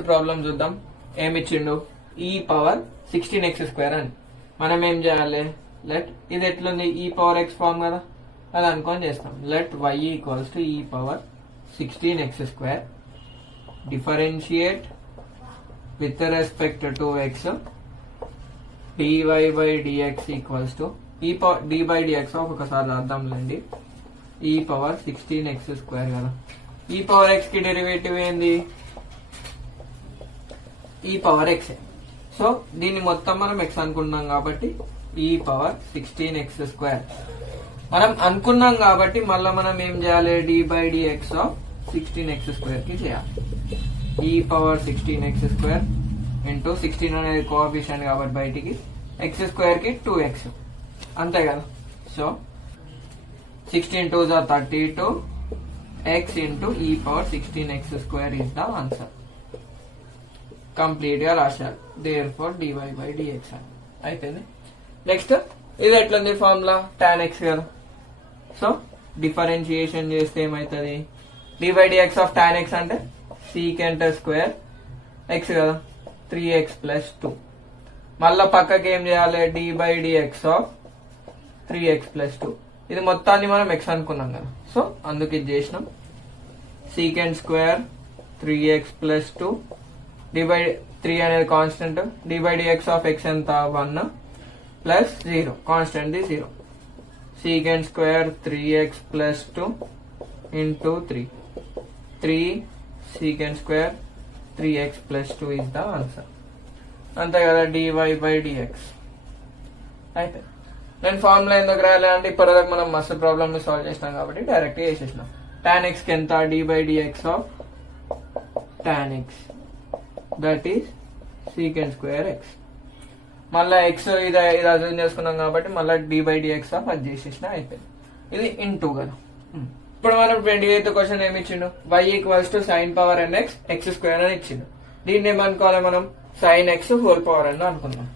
Next problem చూద్దాం. ఏమిచ్చిండు, ఈ power 16x² అని. మనం ఏం చేయాలి, లెట్ ఇది ఎట్లుంది ఈ పవర్ ఎక్స్ ఫార్మ్ కదా, అది అనుకొని చేస్తాం. లెట్ y ఈక్వల్స్ టు ఈ power 16x² differentiate with respect to x dy by dx equals to ఈ పవర్ dy by dx ఒకసారి రాద్దాంలేండి. ఈ పవర్ 16x² కదా, ఈ పవర్ x కి డెరివేటివ్ ఏంది, ఈ పవర్ x. సో దీన్ని మొత్తం మనం x అనుకున్నాం కాబట్టి ఈ పవర్ 16x² మనం అనుకున్నాం కాబట్టి మళ్ళీ మనం ఏం చేయాలి, dy by dx 16x² కి చేయాలి. ఈ పవర్ 16x² ఇంటూ 16 అనేది కోఎఫిషియంట్ కాబట్టి బయటికి x² కి 2x అంతే కదా. సో 16 2 32 x ఇంటూ ఈ power 16x² is the answer. Complete గా రాశారు. Therefore dy by dx అయిపోయింది. నెక్స్ట్ ఇది ఎట్లుంది ఫార్ములా, tan x కదా. సో డిఫరెన్షియేషన్ చేస్తే ఏమైతుంది, dy by dx of tan x అంటే secant స్క్వేర్ x కదా, 3x plus 2. మళ్ళా పక్కకి ఏం చేయాలి, dy by dx of 3x plus 2. ఇది మొత్తాన్ని మనం x అనుకున్నాం కదా, సో అందుకు ఇది చేసినాం. secant square 3x plus 2 dy by 3 అనేది constant, dy by dx of x ఎంత 1 plus 0 constant the 0. secant square 3x plus 2 into 3 secant square 3x plus 2 is the answer. అంతే కదా, dy by dx అయితే. నేను formula ఎందుకు రాయాలి అంటే ఇప్పటిదాకా మనం మస్తు ప్రాబ్లమ్ ని సాల్వ్ చేసినాం కాబట్టి డైరెక్ట్ చేసేసినాం. tan x కి ఎంత, dy by dx of tan x that is secant square x. మళ్ళీ x ఇది అర్థం చేసుకున్నాం కాబట్టి మళ్ళీ dy by dx ఆఫ్ అది చేసేసిన అయిపోయింది. ఇది ఇంటూ కదా. ఇప్పుడు మనం 28th క్వశ్చన్ ఏమి ఇచ్చిండు, y equals to sine power nx x² అని ఇచ్చిండు. దీన్ని ఏమనుకోవాలి మనం, sine x whole power n అనుకుందాం.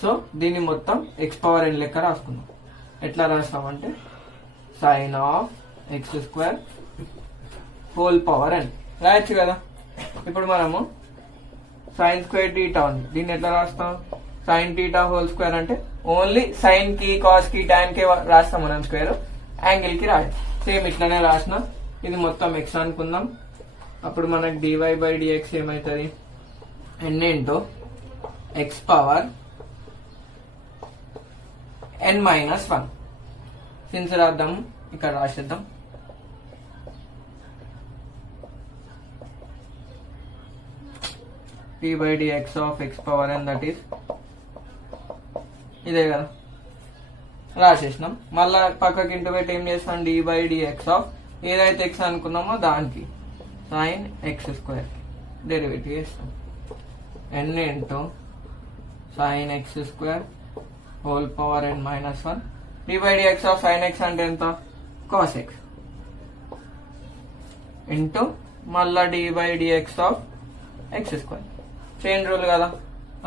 సో దీన్ని మొత్తం x పవర్ n లెక్క రాసుకుందాం. ఎట్లా రాస్తామంటే sine of x² whole power n రాయొచ్చు కదా. ఇప్పుడు మనము సైన్ స్క్వేర్ టీటా ఉంది, దీన్ని ఎట్లా రాస్తాం, సైన్ టీటా హోల్ స్క్వేర్ అంటే ఓన్లీ సైన్ కి కాస్ కి టాన్ కి రాస్తాం మనం స్క్వేర్, యాంగిల్ కి రాయాలి. సేమ్ ఇట్లానే రాసిన. ఇది మొత్తం x అనుకుందాం. అప్పుడు మనకి dy by dx ఏమవుతుంది, n into x power n minus 1. Since రాద్దాం, ఇక్కడ రాసేద్దాం. dy by dx of x power n that is ఇదే కదా, రాసేసినాం. మళ్ళా పక్కకి ఇంటూ పెట్టి ఏం చేస్తాం, dy by dx ఆఫ్ ఏదైతే x అనుకున్నామో దానికి సైన్ x² డెరివేటివ్ చేస్తాం. n into sine x² whole power n minus 1. dy by dx of sine x అంటే ఎంత, కాస్ x ఇంటూ మళ్ళా dy by dx of x². Chain rule కదా,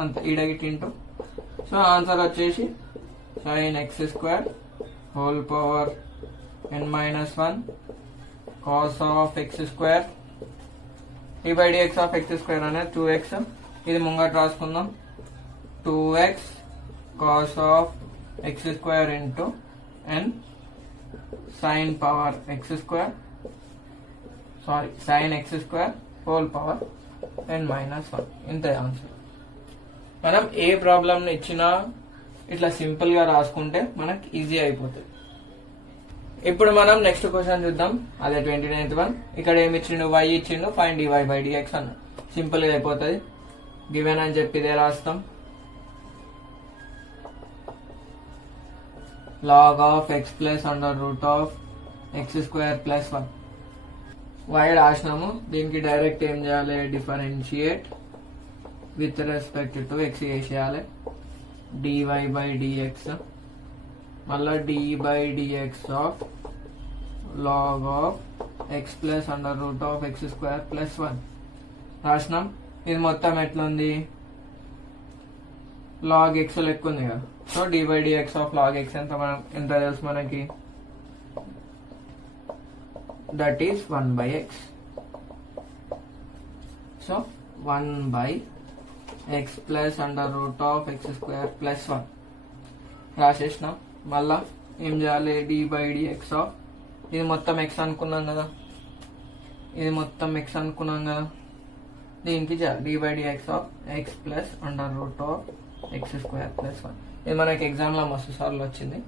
అంత ఈడగిట్ ఇంటూ. సో ఆన్సర్ వచ్చేసి sine x² whole power n minus 1 cos of x². dy by dx of x² అనేది 2x. ఇది ముంగట రాసుకుందాం, 2x cos of x² into n sine power x² sorry sign x² whole power n minus 1. ఇంతే answer. మనం ఏ problem ఇచ్చినా ఇట్లా simple గా రాసుకుంటే మనకి ఈజీ అయిపోతుంది. ఇప్పుడు మనం నెక్స్ట్ క్వశ్చన్ చూద్దాం. అదే 29th వన్. ఇక్కడ ఏమి ఇచ్చిండు, y ఇచ్చిండు, ఫైండ్ dy by dx అన్న. సింపుల్ గా అయిపోతుంది. గివెన్ అని చెప్పి ఇదే రాస్తాం. log of x plus under root of x² plus 1 y రాసినాము. దీనికి డైరెక్ట్ ఏం చేయాలి, differentiate with respect to x చేసేయాలి. dy by dx మళ్ళా dy by dx of log of x plus under root of x² plus 1 రాసినాం. ఇది మొత్తం ఎట్లుంది, log x లెక్క ఉంది కదా. So dy by dx of log x ఎంత తెలుసు మనకి, that is 1 by x. So 1/x plus under root of x square plus 1 రాసేసిన. మళ్ళా ఏం చేయాలి, d/dx ఆఫ్ ఇది మొత్తం ఎక్స్ అనుకున్నాం కదా, ఇది మొత్తం ఎక్స్ అనుకున్నాం కదా, దీనికి చేయాలి d/dx of X plus under root of x square plus 1. ఇది మనకి ఎగ్జామ్లో మస్తు సార్లు వచ్చింది.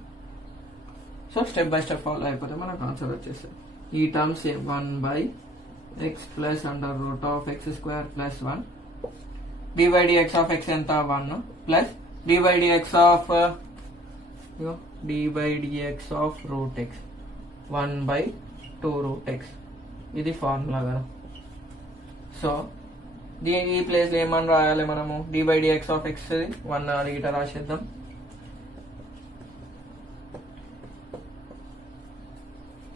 So step by step follow అయిపోతే మనకు ఆన్సర్ వచ్చేస్తుంది. ఈ terms 1/x plus under root of x square plus 1, d/dx of X ఎంత 1 plus d/dx of root x 1/2 root X. ఇది ఫార్ములా కదా. సో దీని ఈ ప్లేస్ లో ఏమని రాయాలి మనము, d/dx of x 1 అడిగిట రాసేద్దాం.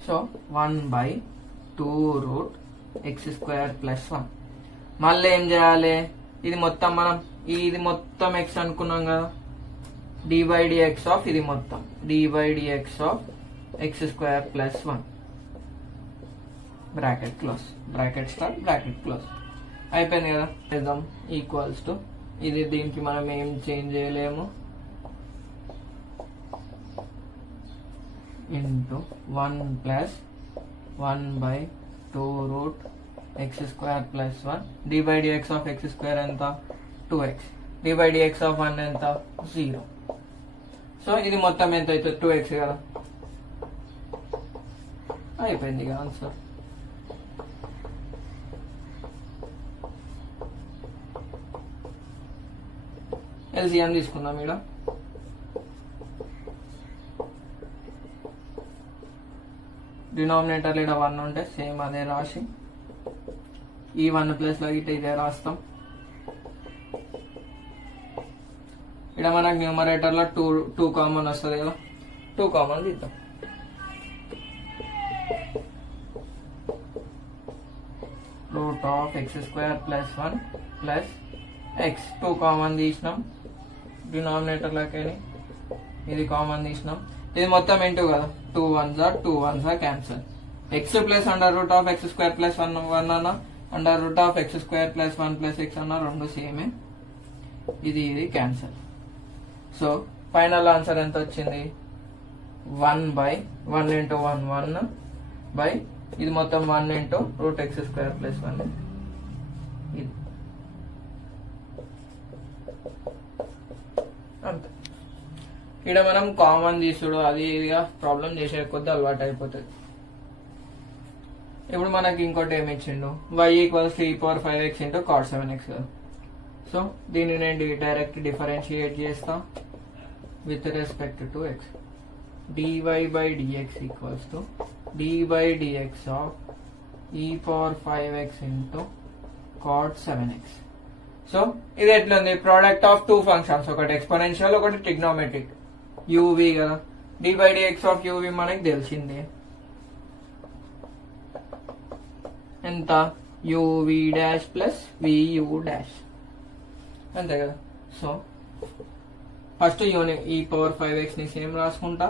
So 1/2 root X square plus 1. మళ్ళీ ఏం చేయాలి, ఇది మొత్తం మనం ఇది మొత్తం ఎక్స్ అనుకున్నాం కదా, d/dx ఆఫ్ ఇది మొత్తం d/dx of x square plus 1 bracket close, bracket start, bracket close. అయిపోయింది కదా. చేద్దాం ఈక్వల్స్ టు ఇది, దీనికి మనం ఏం చేంజ్ చేయలేము, into 1 plus 1/2 root X square plus 1, d/dx of x square ఎంత 2x, d/dx ఆఫ్ 1 ఎంత 0. సో ఇది మొత్తం ఎంత అవుతుంది 2x కదా. అయిపోయింది కదా ఆన్సర్. ఎల్సిఎం తీసుకుందాం. ఇక్కడ డినామినేటర్ ఇక్కడ 1 ఉంటే సేమ్ అదే రాసి ఈ 1 ప్లస్ లో ఇటు ఇదే రాస్తాం. ఇక్కడ మనకు న్యూమరేటర్ లో 2 కామన్ వస్తుంది కదా, 2 కామన్ తీద్దాం. Root of x square plus 1 plus x 2 common తీసినాం డినామినేటర్ లోకి, ఇది కామన్ తీసినాం. ఇది మొత్తం ఇంటూ కదా, 2 1s 2 1s cancel. X plus under root of x square plus 1 అన్న, under root of x square plus 1 plus X అన్న, రెండు సేమే. ఇది క్యాన్సల్. సో ఫైనల్ ఆన్సర్ ఎంత వచ్చింది, 1/1 ఇంటూ 1 1 బై ఇది మొత్తం 1 into root x square plus 1. ఇది అంతే. ఇక్కడ మనం కామన్ తీసుడు అది ఇదిగా ప్రాబ్లం చేసే కొద్ది అలవాటు అయిపోతుంది. ఇప్పుడు మనకి ఇంకోటి ఏమి ఇచ్చిండు, y equals e⁵x into cot 7x కదా. సో దీన్ని నేను డైరెక్ట్ డిఫరెన్షియేట్ చేస్తా with respect to x. dy/dx equals to d/dx of e⁵x into cot 7x. So ఇది ఎట్లుంది, ప్రోడక్ట్ ఆఫ్ 2 ఫంక్షన్స్, ఒకటి ఎక్స్పోనెన్షియల్ ఒకటి ట్రిగ్నోమెట్రిక్. uv కదా, d/dx ఆఫ్ uv మనకి తెలిసింది ఎంత, uv dash plus vu dash, అంతే కదా. సో ఫస్ట్ e⁵x ని సేమ్ రాసుకుంటా,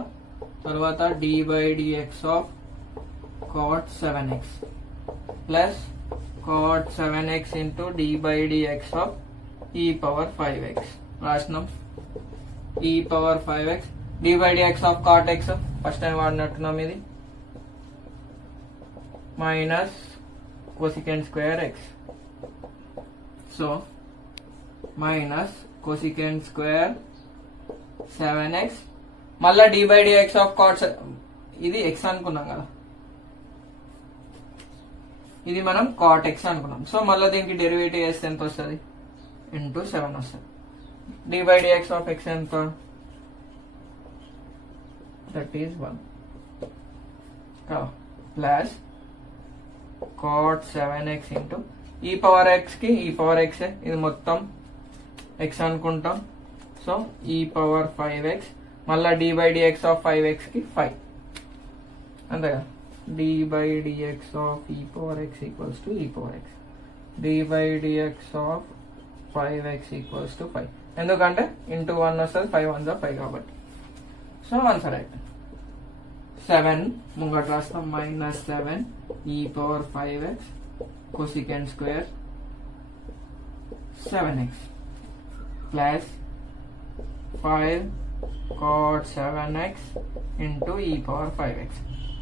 తర్వాత d/dx of cot 7x plus cot 7x into d/dx of e⁵x రాసినాం. e⁵x d/dx of cot x first time వాడినట్టున్నాం, ఇది minus cosecant square x. So minus cosecant square 7x, మళ్ళా d/dx of cot, ఇది x అనుకున్నాం కదా, ఇది మనం cot x అనుకున్నాం. సో మళ్ళీ దీనికి డెరివేటివ్ చేస్తే ఎంత వస్తుంది, ఇంటూ 7 వస్తుంది. d/dx ఆఫ్ x ఎంత, that is 1 plus cot 7x into e⁵x కి e⁵x ఇది మొత్తం x అనుకుంటాం. సో e⁵x మళ్ళా d/dx ఆఫ్ 5x కి 5, అంతే కదా. d/dx of e⁵x equals to e⁵x, d/dx of 5x equals to 5, ఎందుకంటే ఇంటూ 1 వస్తుంది, 5 1s 5 కాబట్టి. సో ఆన్సర్ అయితే 7 ముంగట రాస్తాం, -7 e⁵x cosecant square 7x plus 5 cot 7x into e power 5x.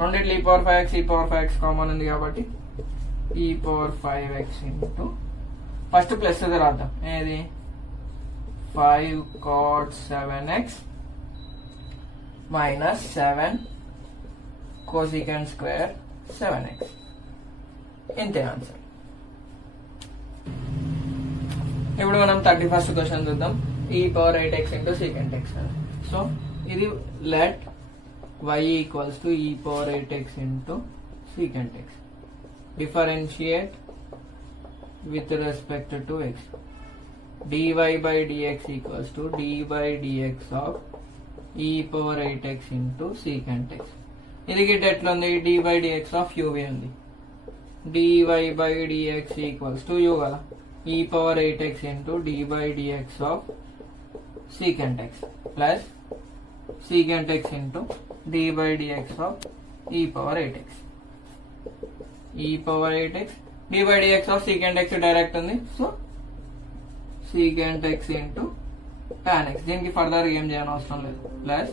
రెండిట్లో e power 5x e power 5x common ఉంది కాబట్టి e power 5x into first plus అది రాద్దాం. ఏది 5 cot 7x minus 7 cosecant square 7x. ఇంతే ఆన్సర్. ఇప్పుడు మనం 31st question చూద్దాం. e power 8x into secant x. So ఇది let y equals to e power 8x into secant x. Differentiate with respect to x. dy by dx equals to d by dx of e power 8x into secant x. ఇది Git ఎట్లా ఉంది? dy by dx of uv ఉంది. dy by dx equals to u కదా, e power 8x into d by dx of secant x plus secant x into d by dx of e power 8x. e power 8x d by dx of secant x direct ఉంది. So secant x into tan x. దీనికి further ఏం చేయని అవసరం లేదు. Plus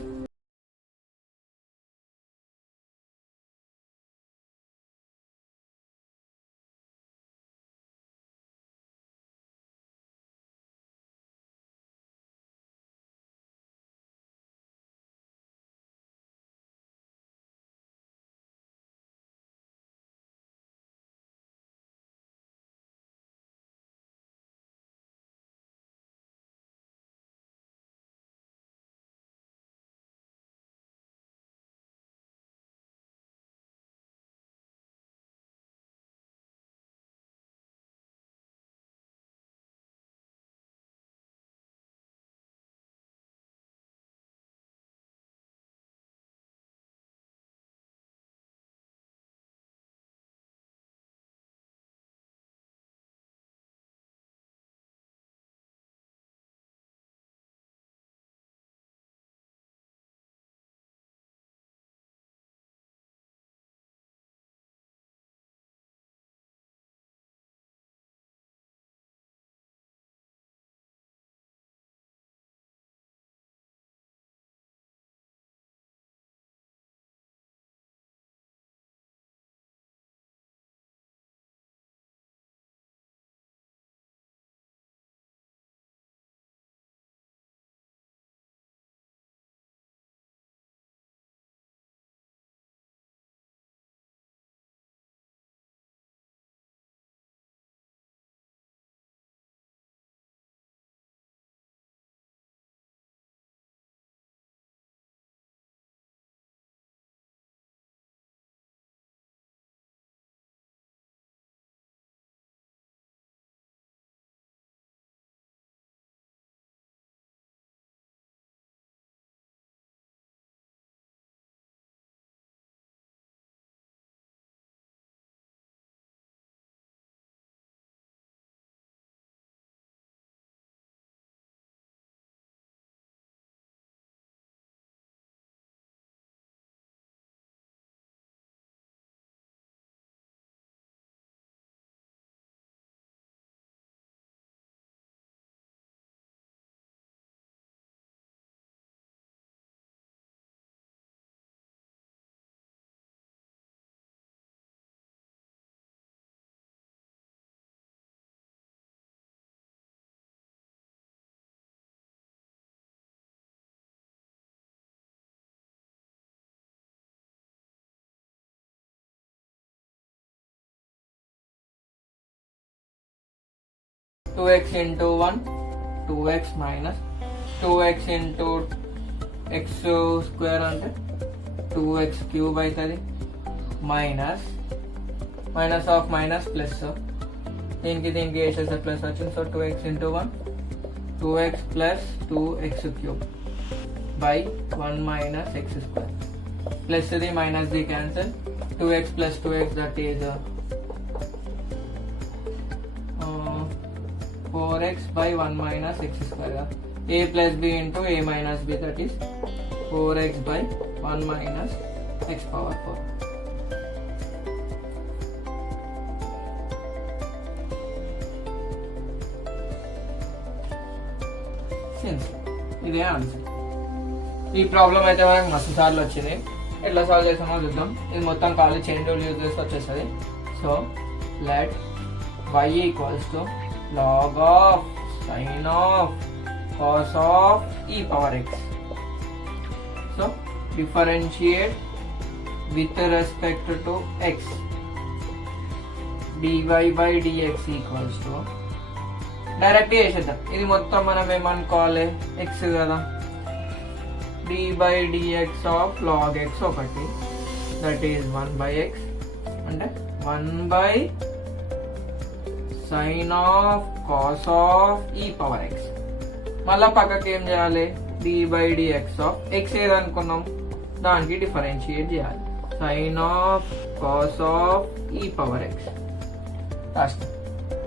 two x into 1 2x minus 2x into x square అంటే 2x cube అవుతుంది minus minus of minus plus దీనికి వేసేస్తే ప్లస్ వచ్చింది. So 2x into 1 2x plus 2x cube by 1 minus x square plus the minus the cancel 2x plus 2x that is 4x by 1 minus x square. A plus b into a minus b, that is 4x by 1 minus x power 4. Since ఇదే answer. ఈ problem అయితే మనకు మస్తు సార్లు వచ్చింది. ఎట్లా solve చేస్తామో చూద్దాం. ఇది మొత్తం ఖాళీ చైన్ రూల్ యూజ్ చేస్తే వచ్చేస్తుంది. So let y equals to log of sin of cos of e power x. So differentiate with respect to x dy by dx equals to direct చేసేద్దాం. ఇది మొత్తం మనం ఏమనుకోవాలి, x కదా, d by dx of log x ఒకటి, that is 1 by x, అంటే 1 by sin of cos of e power x. మళ్ళా పక్కకి ఏం చేయాలి, d by dx of x ఏదనుకున్నాం దానికి డిఫరెన్షియేట్ చేయాలి, sin of cos of e power x. రాష్ట్రం.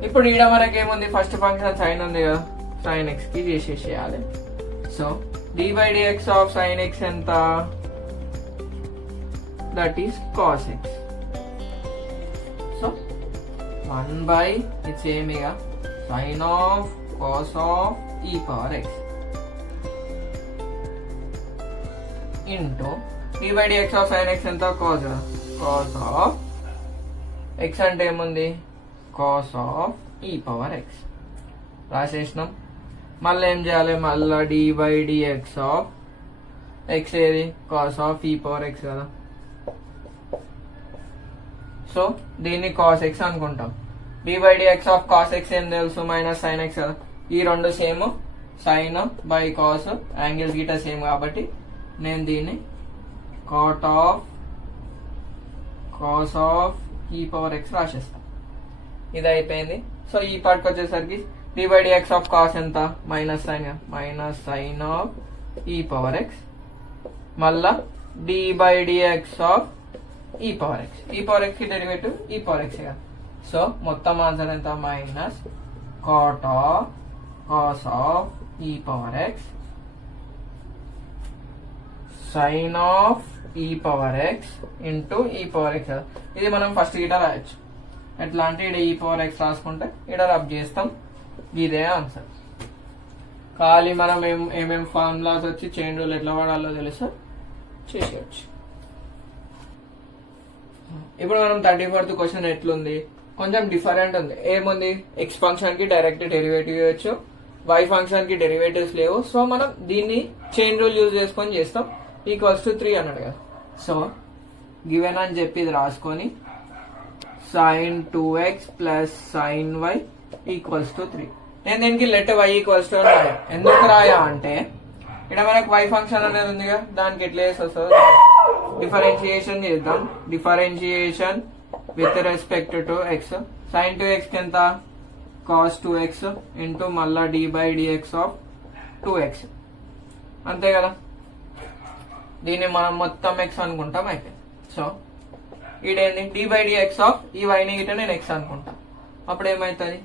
ఇప్పుడు ఈడ మనకి ఏముంది, ఫస్ట్ ఫంక్షన్ సైన్ ఉంది కదా, సైన్ x కి చేసేసేయాలి. So d by dx of sin x ఎంత, that is cos x. So 1 by it's ఏమిగా sin of cos of e power x into d by dx of sin x ఎంత, cos of x అంటే ఏముంది, cos of e power x. రాసేసినాం. మళ్ళీ ఏం చేయాలి, మళ్ళీ d by dx of x ఏది, cos of e power x కదా. సో దీన్ని cos x అనుకుంటాం. d by dx of cos x ఏం తెలుసు, మైనస్ sin x కదా. ఈ రెండు same, sin by cos, angles గిట సేమ్ కాబట్టి నేను దీన్ని cot of cos of e power x రాసేస్తాను. ఇది అయిపోయింది. సో ఈ పార్ట్కి వచ్చేసరికి d by dx of cos ఎంత, minus sin of e power x, మళ్ళా d by dx of e power x. e power x కి డెరివేటివ్ e పవర్ x కదా. So మొత్తం ఆన్సర్ ఎంత, minus cot of cos of e power x sin of e power x into e power x కదా. ఇది మనం first గిట రాయొచ్చు. ఎట్లా అంటే ఇక్కడ e పవర్ x రాసుకుంటే ఇక్కడ రబ్ చేస్తాం. ఇదే ఆన్సర్. ఖాళీ మనం ఏమేం ఫార్ములాస్ వచ్చి చైన్ రూల్ ఎట్లా వాడాలో తెలుసా చేసేయచ్చు. ఇప్పుడు మనం 34th క్వశ్చన్ ఎట్లుంది, కొంచెం డిఫరెంట్ ఉంది. ఏముంది, x ఫంక్షన్ కి డైరెక్ట్ డెరివేటివ్ ఇవ్వచ్చు, y ఫంక్షన్ కి డెరివేటివ్స్ లేవు. సో మనం దీన్ని చైన్ రూల్ యూజ్ చేసుకొని చేస్తాం. ఈక్వల్స్ టు 3 అన్నాడు కదా. సో గివెన్ అని చెప్పి ఇది రాసుకొని sin 2x plus sin y equals to 3. నేను దీనికి లెట్ y ఈక్వల్స్ టు రాయా. ఎందుకు రాయా అంటే ఇక్కడ మనకు y ఫంక్షన్ అనేది ఉంది కదా, దానికి ఎట్లా చేసి వస్తుందో డిఫరెన్షియేషన్ చేద్దాం. Differentiation with respect to x. sin 2x కి ఎంత, cos 2x ఇంటూ మళ్ళా d by dx of 2x. అంతే కదా. దీన్ని మనం మొత్తం x అనుకుంటాం అయితే. సో ఇదేంది, d by dx ఆఫ్ ఈ y ని గిట్ట నేను x అనుకుంటా. అప్పుడు ఏమవుతుంది,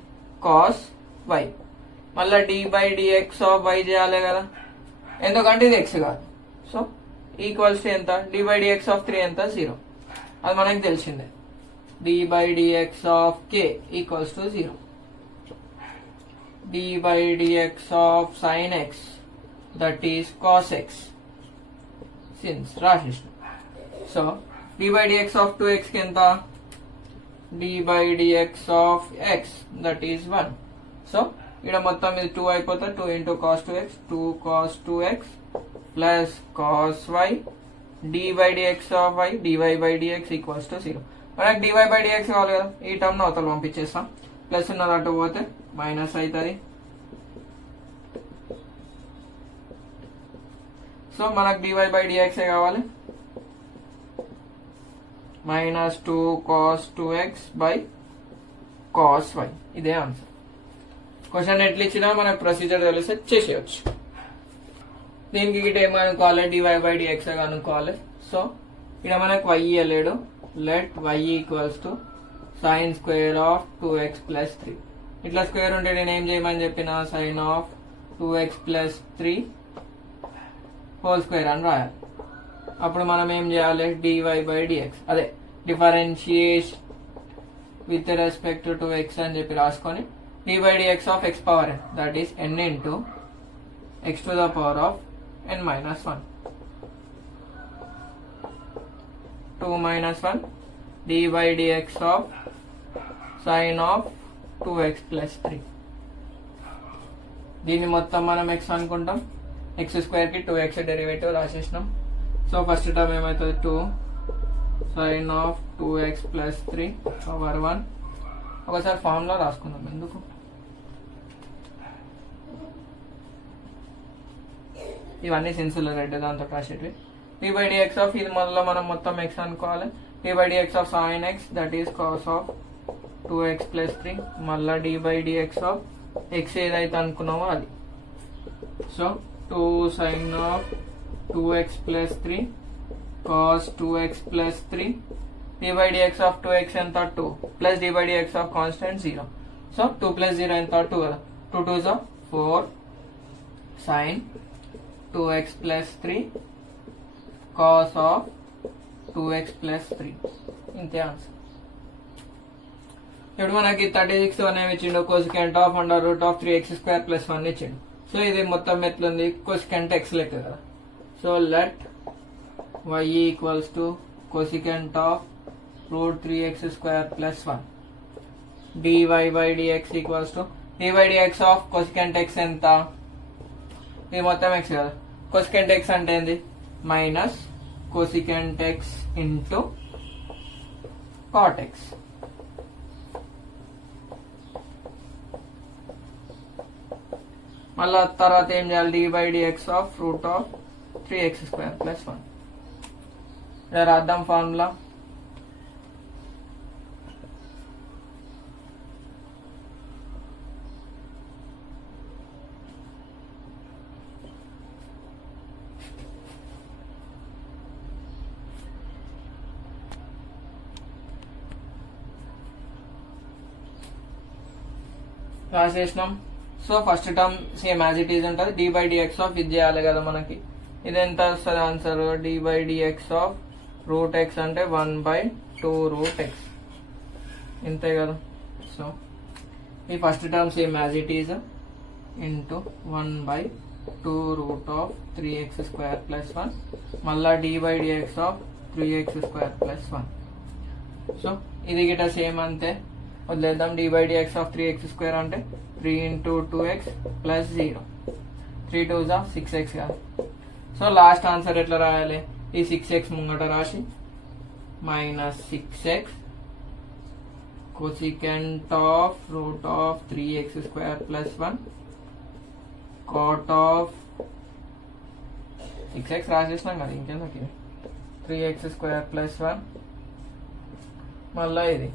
cos y, మళ్ళీ d by dx of y చేయాలి కదా, ఎందుకంటే ఇది x కాదు. సో ఈక్వల్స్ టు ఎంత, d by dx ఆఫ్ 3 ఎంత, 0. అది మనకి తెలిసిందే. d by dx of k equals to 0. d by dx of sin x that is cos x since రాసేసిన. So d by dx of 2x కి ఎంత, d by dx of x that is 1. So ఇక్కడ మొత్తం ఇది 2 అయిపోతుంది. 2 into cos 2x, 2 cos 2x plus cos y d by dx of y dy by dx equals to 0. మనకి dy by dx కావాలి కదా, ఈ టర్మ్ అవతల పంపించేస్తాం. ప్లస్ ఉన్నది అటు పోతే మైనస్ అవుతుంది. సో మనకు dy by dx కావాలి, minus 2 cos 2x by cos y. ఇదే ఆన్సర్. క్వశ్చన్ ఎట్లా ఇచ్చినా మనకు ప్రొసీజర్ తెలిస్తే చేసేయచ్చు. దీనికి గిట్ ఏమనుకోవాలి, dy by dx అనుకోవాలి. సో ఇక్కడ మనకు y వెళ్ళాడు, let y equals to sin square of 2x plus 3. ఇట్లా స్క్వేర్ ఉంటే నేను ఏం చేయమని చెప్పిన, sin of 2x plus 3 whole square అని రాయాలి. అప్పుడు మనం ఏం చేయాలి, dy by dx అదే differentiation with respect to x అని చెప్పి రాసుకొని d by dx of x power n that is n into x to the power of n minus 1. 2 minus 1 dy dx of sin of 2x plus 3. దీన్ని మొత్తం మనం x అనుకుంటాం. x square కి 2x derivative రాసేసినాం. So first term ఏమవుతుంది 2 sin of 2x plus 3 power 1. ఒకసారి formula రాసుకుందాం. ఎందుకు ఇవన్నీ సెన్సులు రెడ్ దాంతో రాసేటివి. dy dx ఆఫ్ ఇది మళ్ళీ మనం మొత్తం x అనుకోవాలి. dy dx of sin x that is cos of 2x plus 3 మళ్ళా dy dx ఆఫ్ x ఏదైతే అనుకున్నామో అది. So 2 sin of 2x plus 3 cos 2x plus 3 dy dx of 2x ఎంత 2 plus dy dx of constant 0. So 2 plus 0 ఎంత 2 కదా. 2 2s are 4 sin 2x plus 3 cos of 2x plus 3. ఇంతే answer. ఇప్పుడు మనకి 36 అనేవి ఇచ్చిండు. Cosecant of under root of 3x square plus 1 ఇచ్చిండు. So ఇది మొత్తం ఎట్లుంది కోసికెంట్ x లెక్క కదా. So let y equals to cosecant of root 3x square plus 1 dy by dx equals to dy dx of cosecant x ఎంత ఇది మొత్తం x కదా. cosecant x అంటే ఏంది minus cosecant x into cot x. మళ్ళా తర్వాత ఏం చేయాలి dy by dx of root of 3x square plus 1. ఇలా రాద్దాం ఫార్ములా. రాసేసినాం. So first term same as it is ఉంటుంది. dy dx ఆఫ్ ఇది చేయాలి కదా మనకి. ఇది ఎంత వస్తుంది answer dy dx of root x అంటే 1/2 రూట్ ఎక్స్ ఇంతే కదా. సో ఈ first term same as it is into 1/2 root of 3x square plus 1 మళ్ళా dy dx of 3x square plus 1. So ఇది గిట సేమ్ అంతే వదిలేద్దాం. dy dx of 3x square అంటే 3 into 2x plus 0 3 2s are 6x కదా. So last answer ఎట్లా రాయాలి ఈ 6x ముంగట రాసి minus 6x cosecant of root of 3x square plus 1 cot of 6x రాసేసినాం కదా ఇంకెందుకు 3x స్క్వేర్ ప్లస్ 1 మళ్ళా ఇది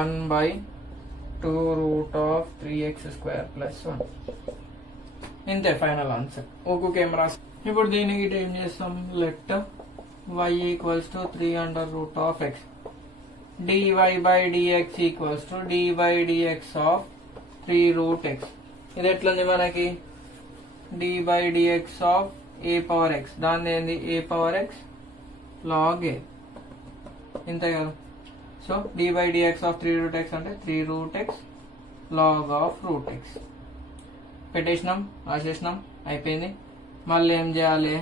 1/2 root of 3x square plus 1 ఇంతే ఫైనల్ ఆన్సర్. ఒక్కొక్క ఏం రాసి ఇప్పుడు దీనికి ఏం చేస్తాం let y equals to 3 under root of x dy by dx equals to dy dx of 3 root x. ఇది ఎట్లుంది మనకి dy dx of a power x దాని ఏంది a power x log a ఇంతే కదా. So dy dx of 3 root x అంటే 3 root x log of root x పెట్టేసినాం రాసేసినాం అయిపోయింది. మళ్ళీ ఏం చేయాలి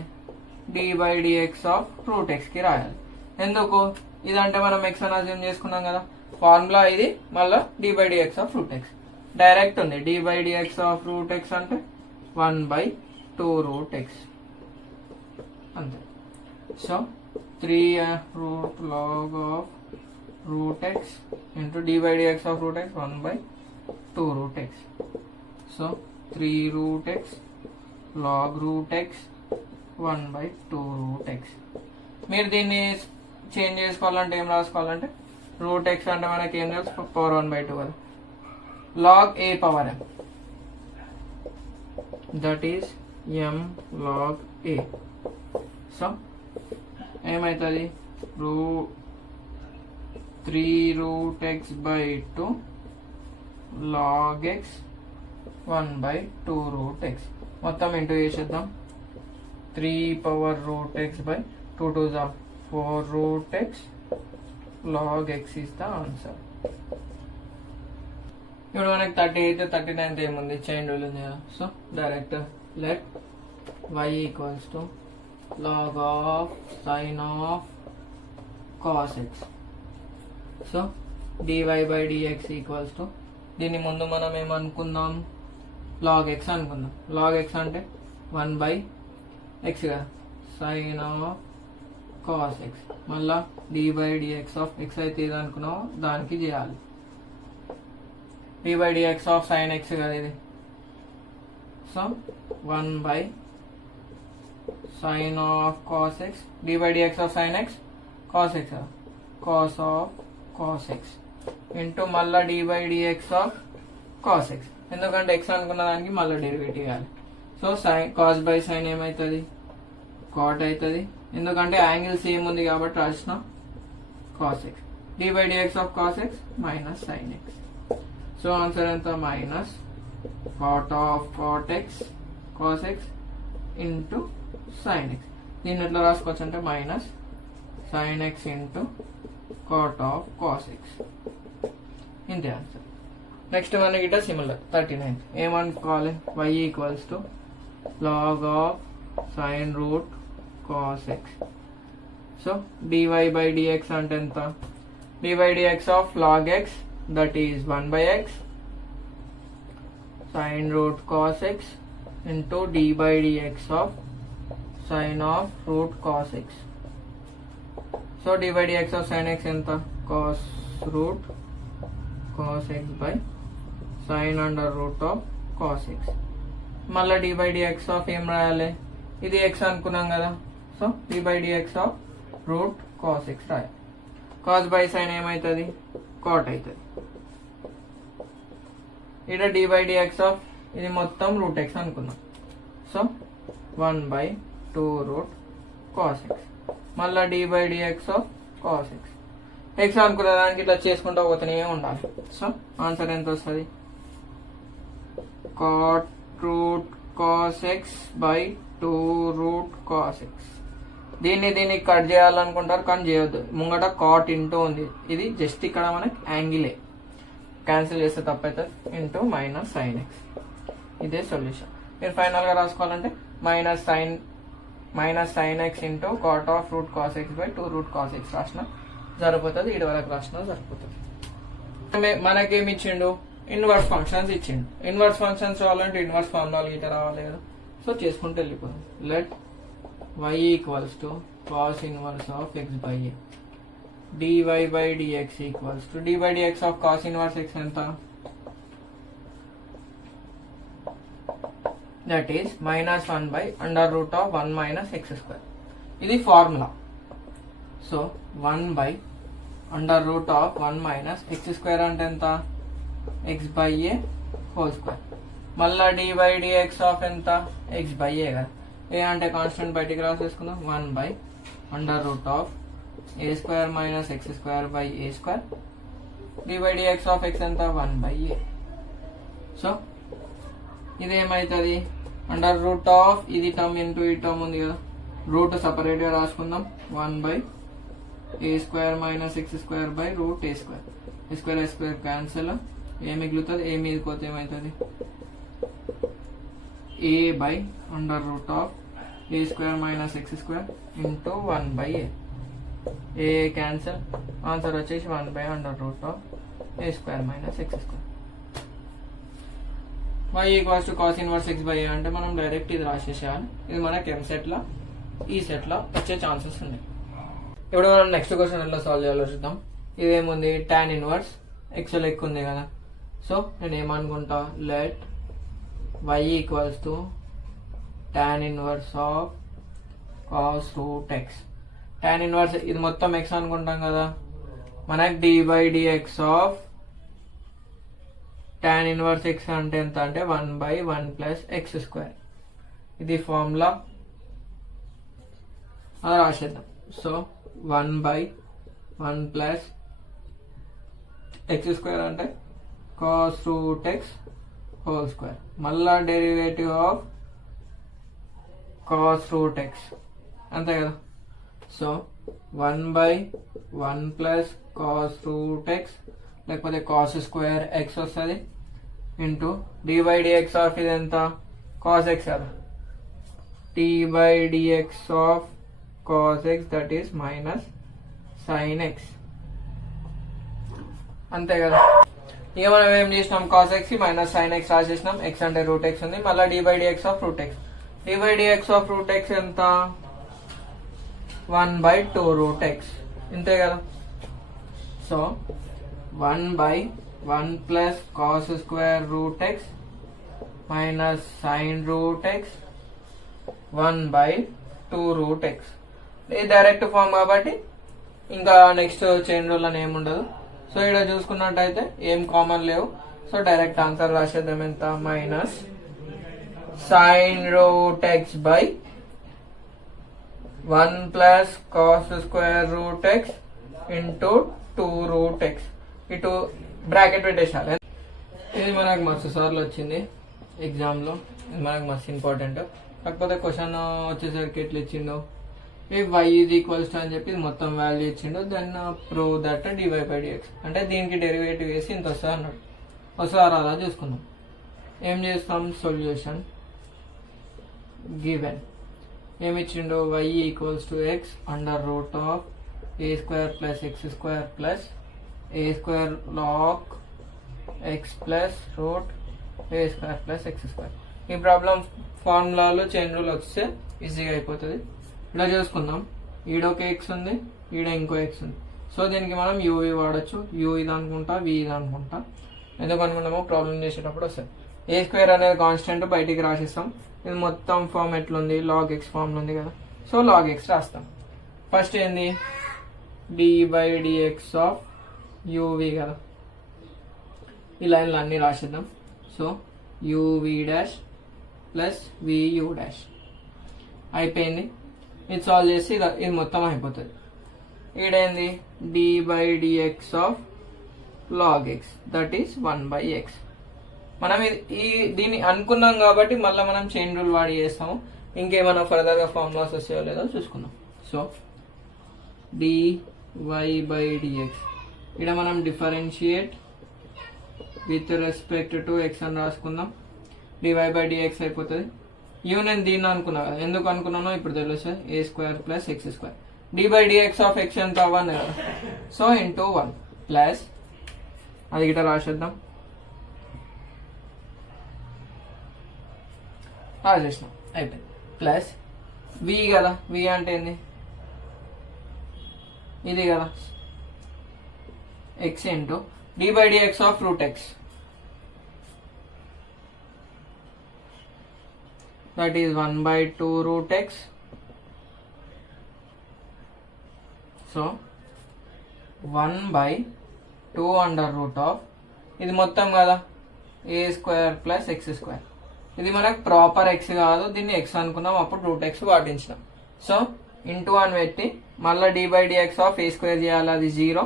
dy dx of root x కి రాయాలి. ఎందుకు ఇదంటే మనం x అని అజ్యూమ్ చేసుకున్నాం కదా. ఫార్ములా ఇది మళ్ళీ dy dx of root x direct ఉంది. dy dx of root x అంటే 1/2 రూట్ x అంతే. So 3 root log of root x into dy dx of root x 1/2 root x. So 3 root x log root x 1/2 root x. మీరు దీన్ని change చేసుకోవాలంటే ఏం రాసుకోవాలంటే route x అంటే మనకి ఏం తెలుసు పవర్ 1/2 కదా. log a power m that is m log a. So ఏమవుతుంది 3 root x by 2 log x 1/2 root x మొత్తం ఇంటూ చేసేద్దాం. 3 power root x by 2 2s are 4 root x log x is the answer. ఇప్పుడు మనకి 38 39 ఏముంది chain rule ఉంది కదా. So direct let y equals to log of sin of cos x. సో dy by dx equals to, దీని ముందు మనం ఏమనుకుందాం, log x అనుకుందాం. log x అంటే 1/x కదా, sin of cos x. మళ్ళా dy by dx of x అయితే ఇది అనుకున్నాం, దానికి చేయాలి. dy by dx of sin x కదా ఇది. So 1/sin of cos x, dy by dx of sin x cos x కదా, cos of cos x into మళ్ళా dy by dx of cos x. ఎందుకంటే x అనుకున్న దానికి మళ్ళీ derivative ఇవ్వాలి. So sin cos by sin ఏమవుతుంది, cot అవుతుంది. ఎందుకంటే యాంగిల్ సేమ్ ఉంది కాబట్టి రాసిన cos x. dy by dx of cos x minus sin x. So answer ఎంత, minus cot of cot x cos x into sin x. దీన్ని ఎట్లా రాసుకోవచ్చు అంటే minus sin x into cot of cos x. ఇంతే answer. Next మనకి ఇట similar 39 ఏమనుకోవాలి, y equals to log of sin root cos x. సో dy by dx అంటే ఎంత, dy by dx of log x that is 1/x sin root cos x into d by dx of sin of root cos x. So d by dx of sin x ఎంత, cos root cos x by sin under root of cos x. మళ్ళీ d by dx of ఏం రాయాలి, ఇది x అనుకున్నాం కదా, so d by dx of root cos x రాయాలి. cos by sin ఏమవుతుంది, cot అవుతుంది. ఇక్కడ d by dx of ఇది మొత్తం రూట్ x అనుకున్నాం. So 1/2 root cos x. మళ్ళా d by dx of cos x. x అనుకున్న దానికి ఇట్లా చేసుకుంటూ పోతూనే ఉండాలి. సో ఆన్సర్ ఎంత వస్తుంది, cot root cos x by 2 root cos x. దీన్ని కట్ చేయాలనుకుంటారు కానీ చేయొద్దు, ముంగట కాట్ ఇంటూ ఉంది, ఇది జస్ట్ ఇక్కడ మనకి యాంగిలే, క్యాన్సిల్ చేస్తే తప్పవుతుంది. Into minus sine x. ఇదే సొల్యూషన్. మీరు ఫైనల్ గా రాసుకోవాలంటే minus sine x into cot of root cos x by 2 root cos x రాసిన సరిపోతుంది, ఇటు వరకు రాసిన సరిపోతుంది. మనకేమి ఇచ్చిండు, ఇన్వర్స్ ఫంక్షన్స్ ఇచ్చిండు. ఇన్వర్స్ ఫంక్షన్స్ రావాలంటే ఇన్వర్స్ ఫార్ములా గీట రావాలి కదా, సో చేసుకుంటూ వెళ్ళిపోతుంది. Let y equals to cos inverse of x by a, dy by dx equals to dy by dx of cos inverse x ఎంత, that is minus 1/√1 minus x square. ఇది formula. So 1/√1 minus x square అంటే ఎంత, x by a whole square. మళ్ళా dy by dx ఆఫ్ ఎంత, x by a కదా, a అంటే constant బయటికి రాసేసుకుందాం, 1/√a square minus x square by a square. dy by dx of X ఎంత, 1/a. సో ఇదేమైతుంది, √ ఆఫ్ ఇది టర్మ్ ఇంటూ ఈ టర్మ్ ఉంది కదా, రూట్ సపరేట్ గా రాసుకుందాం, 1/a square minus x square by root a square. A square cancel, a మిగులుతుంది, a మీద పోతే ఏమవుతుంది, a by √ of a square minus x square into 1/a. A cancel, answer వచ్చేసి 1/√ of a square minus x square. y equals to cos inverse x by a అంటే మనం direct ఇది రాసేసేయాలి. ఇది మనకి m సెట్ లా ఈ సెట్ లా వచ్చే chances ఉన్నాయి. ఇప్పుడు మనం నెక్స్ట్ క్వశ్చన్ ఎట్లా సాల్వ్ చేయాలో చూద్దాం. ఇదేముంది, tan ఇన్వర్స్ ఎక్స్ లెక్క ఉంది కదా, సో నేను ఏమనుకుంటా, let y equals to tan inverse of cos root x. tan inverse ఇది మొత్తం x అనుకుంటాం కదా, మనకి dy by dx of tan inverse x అంటే ఎంత అంటే 1/1 ప్లస్ ఎక్స్ స్క్వేర్. ఇది ఫార్ములా, అలా రాసేద్దాం. సో 1/1 ప్లస్ ఎక్స్ స్క్వేర్ అంటే cos root x whole square. మళ్ళా derivative of cos root x అంతే కదా. So 1/1 plus cos root x లేకపోతే కాస్ స్క్వేర్ ఎక్స్ వస్తుంది into dy by dx of ఇది ఎంత, కాస్ ఎక్స్ కదా, dy dx of cos x that is minus sin x. అంతే కదా. ఇక మనం ఏం చేసినాం, cos x minus sin x రాసేసినాం. x అంటే రూట్ x ఉంది. మళ్ళీ dy dx of root x. dy dx of root x ఎంత, 1/2 root x. ఇంతే కదా. So 1/1 plus cos square root x minus sin root x 1/2 root x. ఇది direct form కాబట్టి ఇంకా next chain rule అని ఏముండదు. సో ఇక్కడ చూసుకున్నట్టయితే ఏం కామన్ లేవు. సో డైరెక్ట్ ఆన్సర్ రాసేద్దాం. ఎంత, minus sin root x by 1 plus cos square root x into 2 root x. ఇటు బ్రాకెట్ పెట్టేసాలి. ఇది మనకు మస్తు సార్లు వచ్చింది ఎగ్జామ్లో. ఇది మనకు మస్తు ఇంపార్టెంట్. కాకపోతే క్వశ్చన్ వచ్చేసరికి ఎట్లా ఇచ్చిండో, y ఈజ్ ఈక్వల్స్ టు అని చెప్పి మొత్తం వాల్యూ ఇచ్చిండు. Then prove that dy by dx అంటే దీనికి డెరివేటివ్ వేసి ఇంత వస్తుంది అన్నాడు. ఒకసారి అలా చూసుకుందాం. ఏం చేస్తాం, సొల్యూషన్ గివెన్ ఏమి ఇచ్చిండు, y equals to x under root of a square plus x square plus a square log x plus root a square plus x square. ఈ ప్రాబ్లం ఫార్ములాలో చైన్ రూల్ వస్తే ఈజీగా అయిపోతుంది. ఇలా చూసుకుందాం. ఈడొక ఎక్స్ ఉంది, ఈడ ఇంకో ఎక్స్ ఉంది. సో దీనికి మనం యూవి వాడచ్చు. యూ ఇది అనుకుంటా, వి ఇది అనుకుంటా. ఎందుకు అనుకుంటామో ప్రాబ్లం చేసేటప్పుడు వస్తుంది. ఏ స్క్వేర్ అనేది కాన్స్టెంట్ బయటికి రాసిస్తాం. ఇది మొత్తం ఫామ్ ఎట్లుంది, లాగ్ ఎక్స్ ఫామ్ ఉంది కదా. సో లాగ్ ఎక్స్ రాస్తాం. ఫస్ట్ ఏంది, dy dx ఆఫ్ యూవి కదా. ఈ లైన్లు అన్నీ రాసిద్దాం. So u v dash plus v u dash అయిపోయింది. ఇది సాల్వ్ చేసి ఇది మొత్తం అయిపోతుంది. ఈడేంది, dy dx of log x that is 1/x. మనం దీన్ని అనుకున్నాం కాబట్టి మళ్ళీ మనం చైన్ రూల్ వాడి చేస్తాము. ఇంకేమైనా ఫర్దర్గా ఫార్ములాస్ వస్తాయో లేదో చూసుకుందాం. సో dy dx ఇక్కడ మనం differentiate with respect to x అని రాసుకుందాం. dy dx అయిపోతుంది. నేను దీన్ని అనుకున్నా కదా. ఎందుకు అనుకున్నానో ఇప్పుడు తెలుస్తుంది. a square plus x square. dy dx of x ఎంత, 1 కదా. సో ఇంటూ 1 ప్లస్ అది గిట్ట రాసేద్దాం. రాసేసినాం, అయిపోయింది. ప్లస్ v కదా. v అంటే ఏంది, ఇది కదా. x into dy dx of root x that is 1/2 root x. So 1/2 under root of ఇది మొత్తం కదా a square plus x square. ఇది మనకు ప్రాపర్ x కాదు, దీన్ని x అనుకున్నాం, అప్పుడు రూట్ x వాడించినాం. సో ఇంటూ 1 పెట్టి మళ్ళీ dy dx of a square చేయాలి, అది 0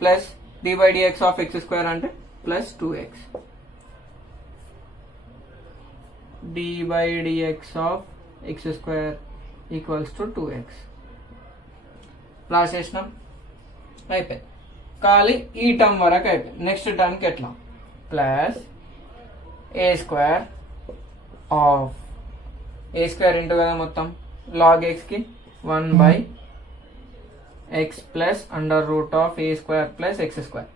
plus dy dx of x square అంటే plus 2x. dy dx of x square equals to 2x రాసేసినాం, అయిపోయింది. ఖాళీ ఈ టర్మ్ వరకు అయిపోయింది. నెక్స్ట్ టర్మ్కి ఎట్లా, plus a square of a square into కదా మొత్తం log ఎక్స్కి 1/x plus under root of a square plus x square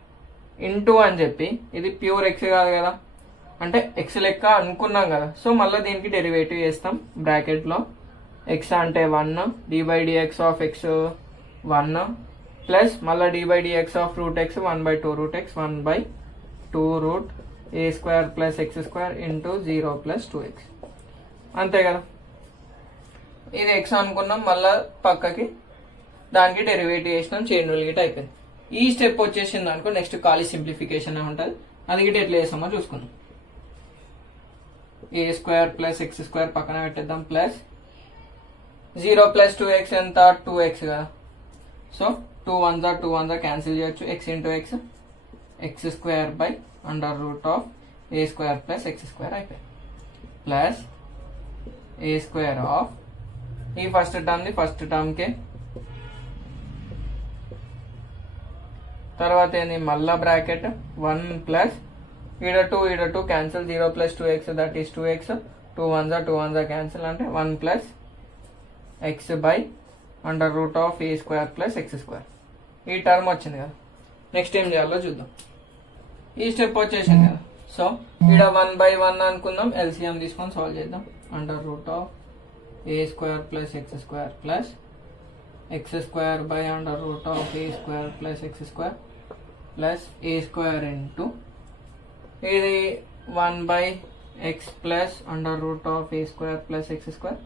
into అని చెప్పి, ఇది ప్యూర్ ఎక్స్ కాదు కదా, అంటే ఎక్స్ లెక్క అనుకున్నాం కదా. సో మళ్ళీ దీనికి డెరివేటివ్ చేస్తాం బ్రాకెట్లో. ఎక్స్ అంటే 1, dy dx of x 1 plus మళ్ళీ dy dx of root x 1/2 root x 1/2 root a square plus x square into 0 plus 2x. అంతే కదా. ఇది ఎక్స్ అనుకున్నాం, మళ్ళీ పక్కకి దానికి డెరివేటివ్ చేసినాం, చైన్ రూల్ గిట్ అయిపోయింది. ఈ స్టెప్ వచ్చేసింది అనుకో, నెక్స్ట్ ఖాళీ సింప్లిఫికేషన్ ఉంటుంది. అది గిట్ ఎట్లా చేస్తామో చూసుకుందాం. ఏ స్క్వేర్ ప్లస్ ఎక్స్ స్క్వేర్ పక్కన పెట్టేద్దాం, ప్లస్ 0 ప్లస్ 2x ఎంత, 2x కదా. సో 2 1 క్యాన్సిల్ చేయొచ్చు. x into X, X square by under root of a square plus x square అయిపోయింది. ప్లస్ ఏ స్క్వేర్ ఆఫ్ ఈ ఫస్ట్ టర్మ్కి తర్వాత ఏంది, మళ్ళా బ్రాకెట్ 1 ప్లస్ ఈడ 2 cancel, 0 plus 2x that is 2x, 2 1 cancel అంటే 1 plus X by under root of a square plus x square. ఈ term వచ్చింది కదా. నెక్స్ట్ ఏం చేయాలో చూద్దాం. ఈ స్టెప్ వచ్చేసింది కదా. సో ఇక్కడ 1/1 అనుకుందాం. ఎల్సిఎం తీసుకొని సాల్వ్ చేద్దాం. Under root of a square plus x square plus x square by under root of a square plus x square plus a square into ఇది 1/x plus under root of a square plus x square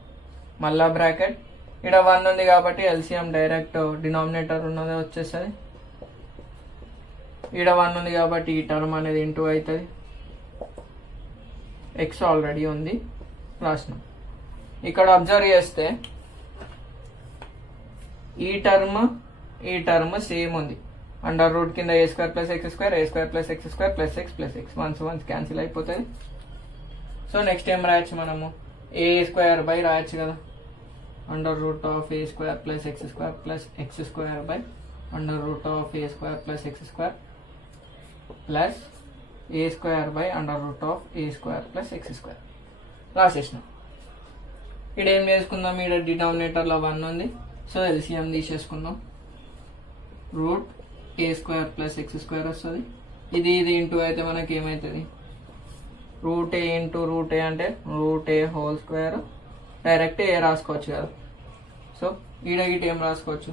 మళ్ళా bracket. ఇక్కడ 1 ఉంది కాబట్టి LCM direct denominator ఉన్నది వచ్చేస్తుంది. ఇక్కడ 1 ఉంది కాబట్టి ఈ టర్మ్ అనేది ఇంటూ అవుతుంది. ఎక్స్ ఆల్రెడీ ఉంది రాసినాం. ఇక్కడ అబ్జర్వ్ చేస్తే ఈ టర్మ్ సేమ్ ఉంది. అండర్ రూట్ కింద a square plus x square, a square plus x square plus x plus x, once cancel అయిపోతుంది. సో నెక్స్ట్ ఏం రాయొచ్చు మనము, ఏ స్క్వేర్ బై రాయొచ్చు కదా. Under root of a square plus x square plus x square by under root of a square plus x square plus a square by under root of a square plus x square రాసేసినాం. ఇక్కడ ఏం చేసుకుందాం, ఇక్కడ డినామినేటర్లో 1 ఉంది. So LCM తీసేసుకుందాం. Root a square plus x square వస్తుంది. ఇది into అయితే మనకి ఏమవుతుంది, root a into root a అంటే root a whole square. Direct a రాసుకోవచ్చు కదా. సో ఈడ ఏం రాసుకోవచ్చు,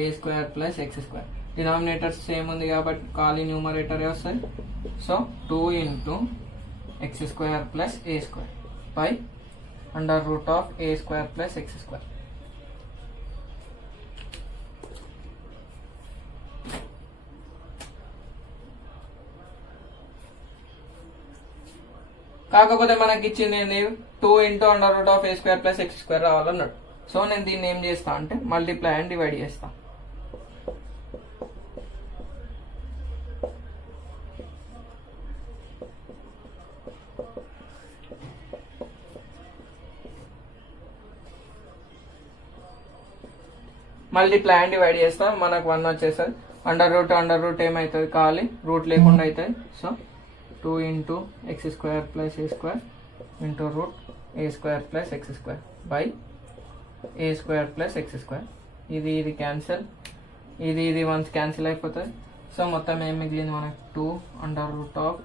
a square plus x square. Denominator same ఉంది కాబట్టి ఖాళీ న్యూమరేటరే వస్తుంది. So 2 into x square plus a square by under root of a square plus x square. కాకపోతే మనకి ఇచ్చింది ఏంది, 2 into under root of a square plus x square రావాలన్నాడు. సో నేను దీన్ని ఏం చేస్తా అంటే మల్టిప్లై అండ్ డివైడ్ చేస్తా. మల్టిప్లై అండ్ డివైడ్ చేస్తా. మనకు 1 వచ్చేస్తుంది. అండర్ రూట్ ఏమవుతుంది, ఖాళీ రూట్ లేకుండా అవుతుంది. So 2 into x square plus a square into root a square plus x square by a square plus x square. ఇది క్యాన్సిల్, ఇది వన్స్ క్యాన్సిల్ అయిపోతుంది. సో మొత్తం ఏం మిగిలింది మనకు, 2 under root of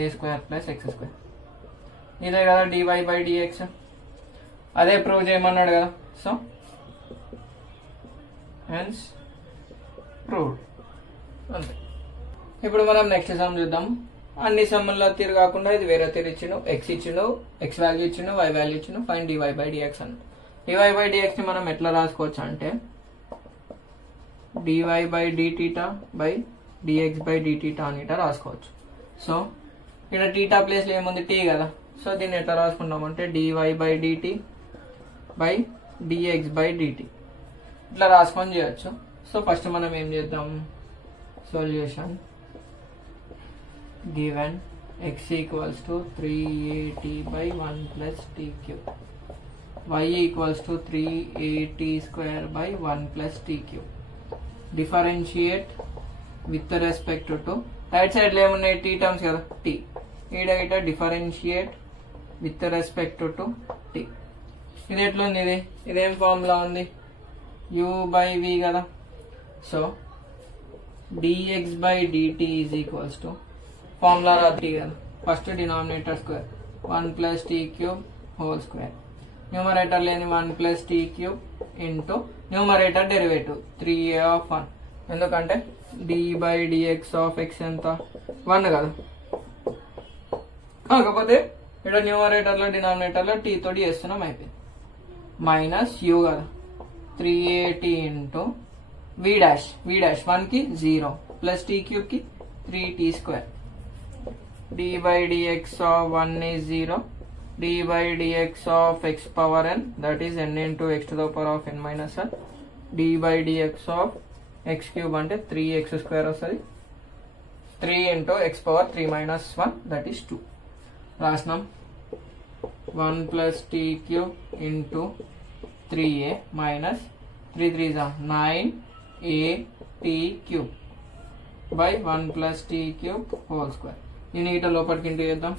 a square plus x square. ఇదే కదా DY by dx. అదే ప్రూవ్ చేయమన్నాడు కదా. So hence proved. అంతే. ఇప్పుడు మనం నెక్స్ట్ సమ్ చూద్దాం. అన్ని సమ్ముల్లో తీరు కాకుండా ఇది వేరే తీరు ఇచ్చిండు. ఎక్స్ ఇచ్చిండు, ఎక్స్ వాల్యూ ఇచ్చిండు, వై వాల్యూ ఇచ్చిండు. ఫైన్ డివై బై డిఎక్స్ అన్న. డివై బై డిఎక్స్ ని మనం ఎట్లా రాసుకోవచ్చు అంటే dy by d theta by dx by d theta అని రాసుకోవచ్చు. సో ఇక్కడ టీటా ప్లేస్లో ఏముంది, టీ కదా. సో దీన్ని ఎట్లా రాసుకుంటామంటే dy by dt by dx by dt ఇట్లా రాసుకొని చేయొచ్చు. సో ఫస్ట్ మనం ఏం చేద్దాం, solution given x equals to 3at by 1 plus t cube, y equals to 3at square by 1 plus t cube. Differentiate with respect to right side లో ఏమున్నాయి, t terms కదా, t. ఈడ differentiate with respect to t. ఇది ఎట్లా ఉంది, ఇదేం formula ఉంది, u by v కదా. So dx by dt is equals to formula రాత్రి కదా. First denominator square 1 plus t cube whole square. Numerator లేని 1 plus t cube into numerator derivative 3a of 1. ఎందుకంటే d by dx of X ఎంత, 1 కదా. కాకపోతే ఇక్కడ న్యూమరేటర్లో డినామినేటర్లో టీ తోటి చేస్తున్నాం, అయిపోయింది. మైనస్ యూ కదా, 3at ఇంటూ వి డాష్ 1 కి 0 ప్లస్ టీ క్యూబ్ కి 3t square. d by dx of 1 is 0. d by dx of x power n, that is n into x to the power of n minus 1. d by dx of x cube అంటే 3x square వస్తుంది. 3 into x power 3 minus 1, that is 2. రాసినాం. 1 plus t cube into 3a minus 3 3s are 9at cube by 1 plus t cube whole square. Unit లోపలికి into చేద్దాం.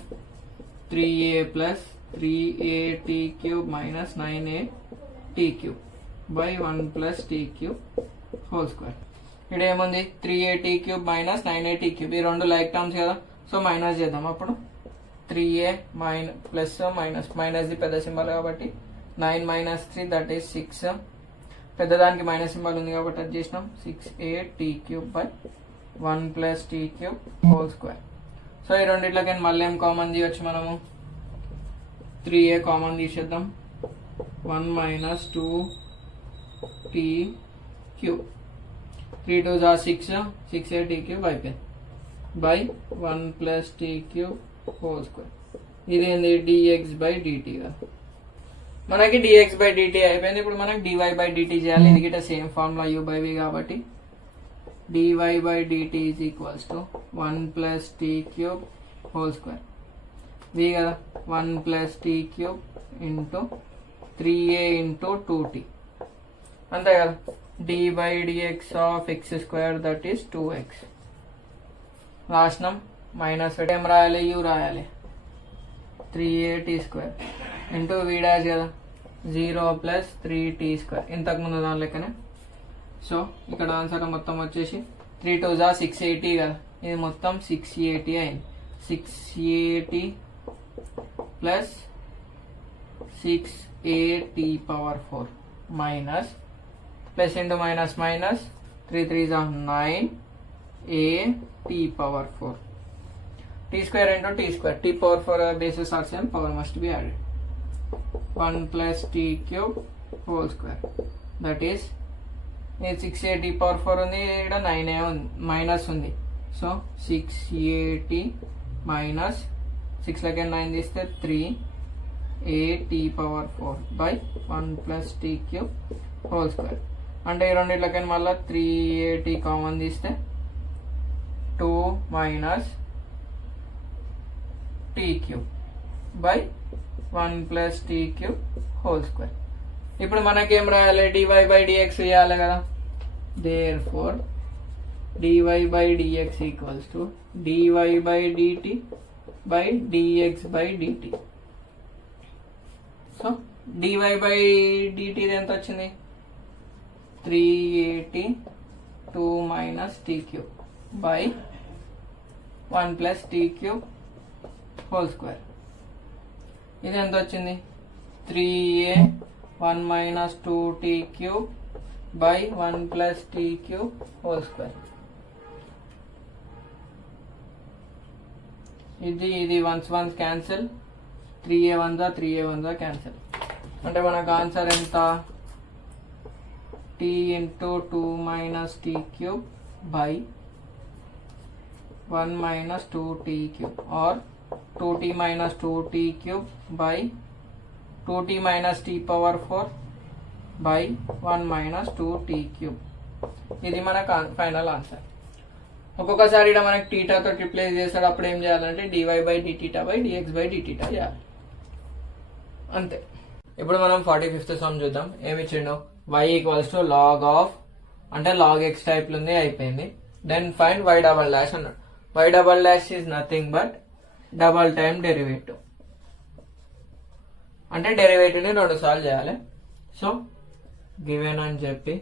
3a plus 3at cube minus 9at cube by 1 plus t cube whole square. ఇక్కడ ఏముంది 3at cube minus 9at cube, ఈ రెండు like terms కదా, so minus చేద్దాం. అప్పుడు 3a plus minus, minus ది పెద్ద సింబల్ కాబట్టి 9 minus 3 దట్ ఈస్ 6, పెద్దదానికి మైనస్ సింబల్ ఉంది కాబట్టి అది చేసినాం. 6at cube by 1 plus t cube whole square. So ఈ రెండిట్లకి మళ్ళీ ఏం కామన్ తీయచ్చు మనము, 3a కామన్ తీసేద్దాం. 1 minus 2t cube, 3 2s are 6, 6at cube అయిపోయింది by 1 plus t cube whole square. ఇది ఏంది dx by dt కదా, మనకి dx by dt అయిపోయింది. ఇప్పుడు మనకి dy by dt చేయాలి. ఇది గిట్ట same formula u by v కాబట్టి dy by dt is equals to 1 plus t cube whole square, v కదా 1 plus t cube into 3a into 2t అంతే కదా. d by dx of x square that is 2x. రాసినాం, minus ఏం రాయాలి, u రాయాలి. 3at square into v dash కదా 0 plus 3t square, ఇంతకుముందు దాని లెక్కనే. సో ఇక్కడ ఆన్సర్ మొత్తం వచ్చేసి 3 2s are 680 కదా, ఇది మొత్తం 680 అయింది. 680 plus 6at power 4 minus plus into minus minus 3 3s are 9at power 4, t square into t square, t power 4 bases are same, power must be added. 1 plus t cube whole square that is 680 power 4 ఉంది, ఇక్కడ 9a ఉంది, minus ఉంది. So 680 minus 6 లకి 9 తీస్తే 3at power 4 by 1 plus t cube whole square. అంటే ఈ రెండిట్లకి మళ్ళీ 3at common తీస్తే 2 minus t cube by 1 plus t cube whole square. ఇప్పుడు మనకేం రాయాలి, dy by dx చేయాలి కదా. therefore dy by dx equals to dy by dt by dx by dt. So dy by dt ఎంత వచ్చింది, 3at 2 minus t cube by 1 plus t cube whole square. ఇది ఎంత వచ్చింది, 3a 1 minus 2t cube by 1 plus t cube whole square. ఇది once cancel, 3a1 cancel. అంటే మనకు answer ఎంత, t into 2 minus t cube by 1 minus 2t cube or 2t minus 2t cube by 2t minus t power 4 by 1 minus 2t cube. ఇది మనకు final answer. ఒక్కొక్కసారి ఇక్కడ మనకి టీటాతో replace చేస్తాడు, అప్పుడు ఏం చేయాలంటే dy by dθ by dx by dθ చేయాలి, అంతే. ఇప్పుడు మనం 45th సమ్ చూద్దాం. ఏమి ఇచ్చిండు, y equals to log of, అంటే log x టైప్ ఉంది, అయిపోయింది. Then find y double dash అన్నాడు. y double dash is nothing but double time derivative, అంటే డెరివేటివ్ ని 2 సార్లు చేయాలి. సో గివెన్ అని చెప్పి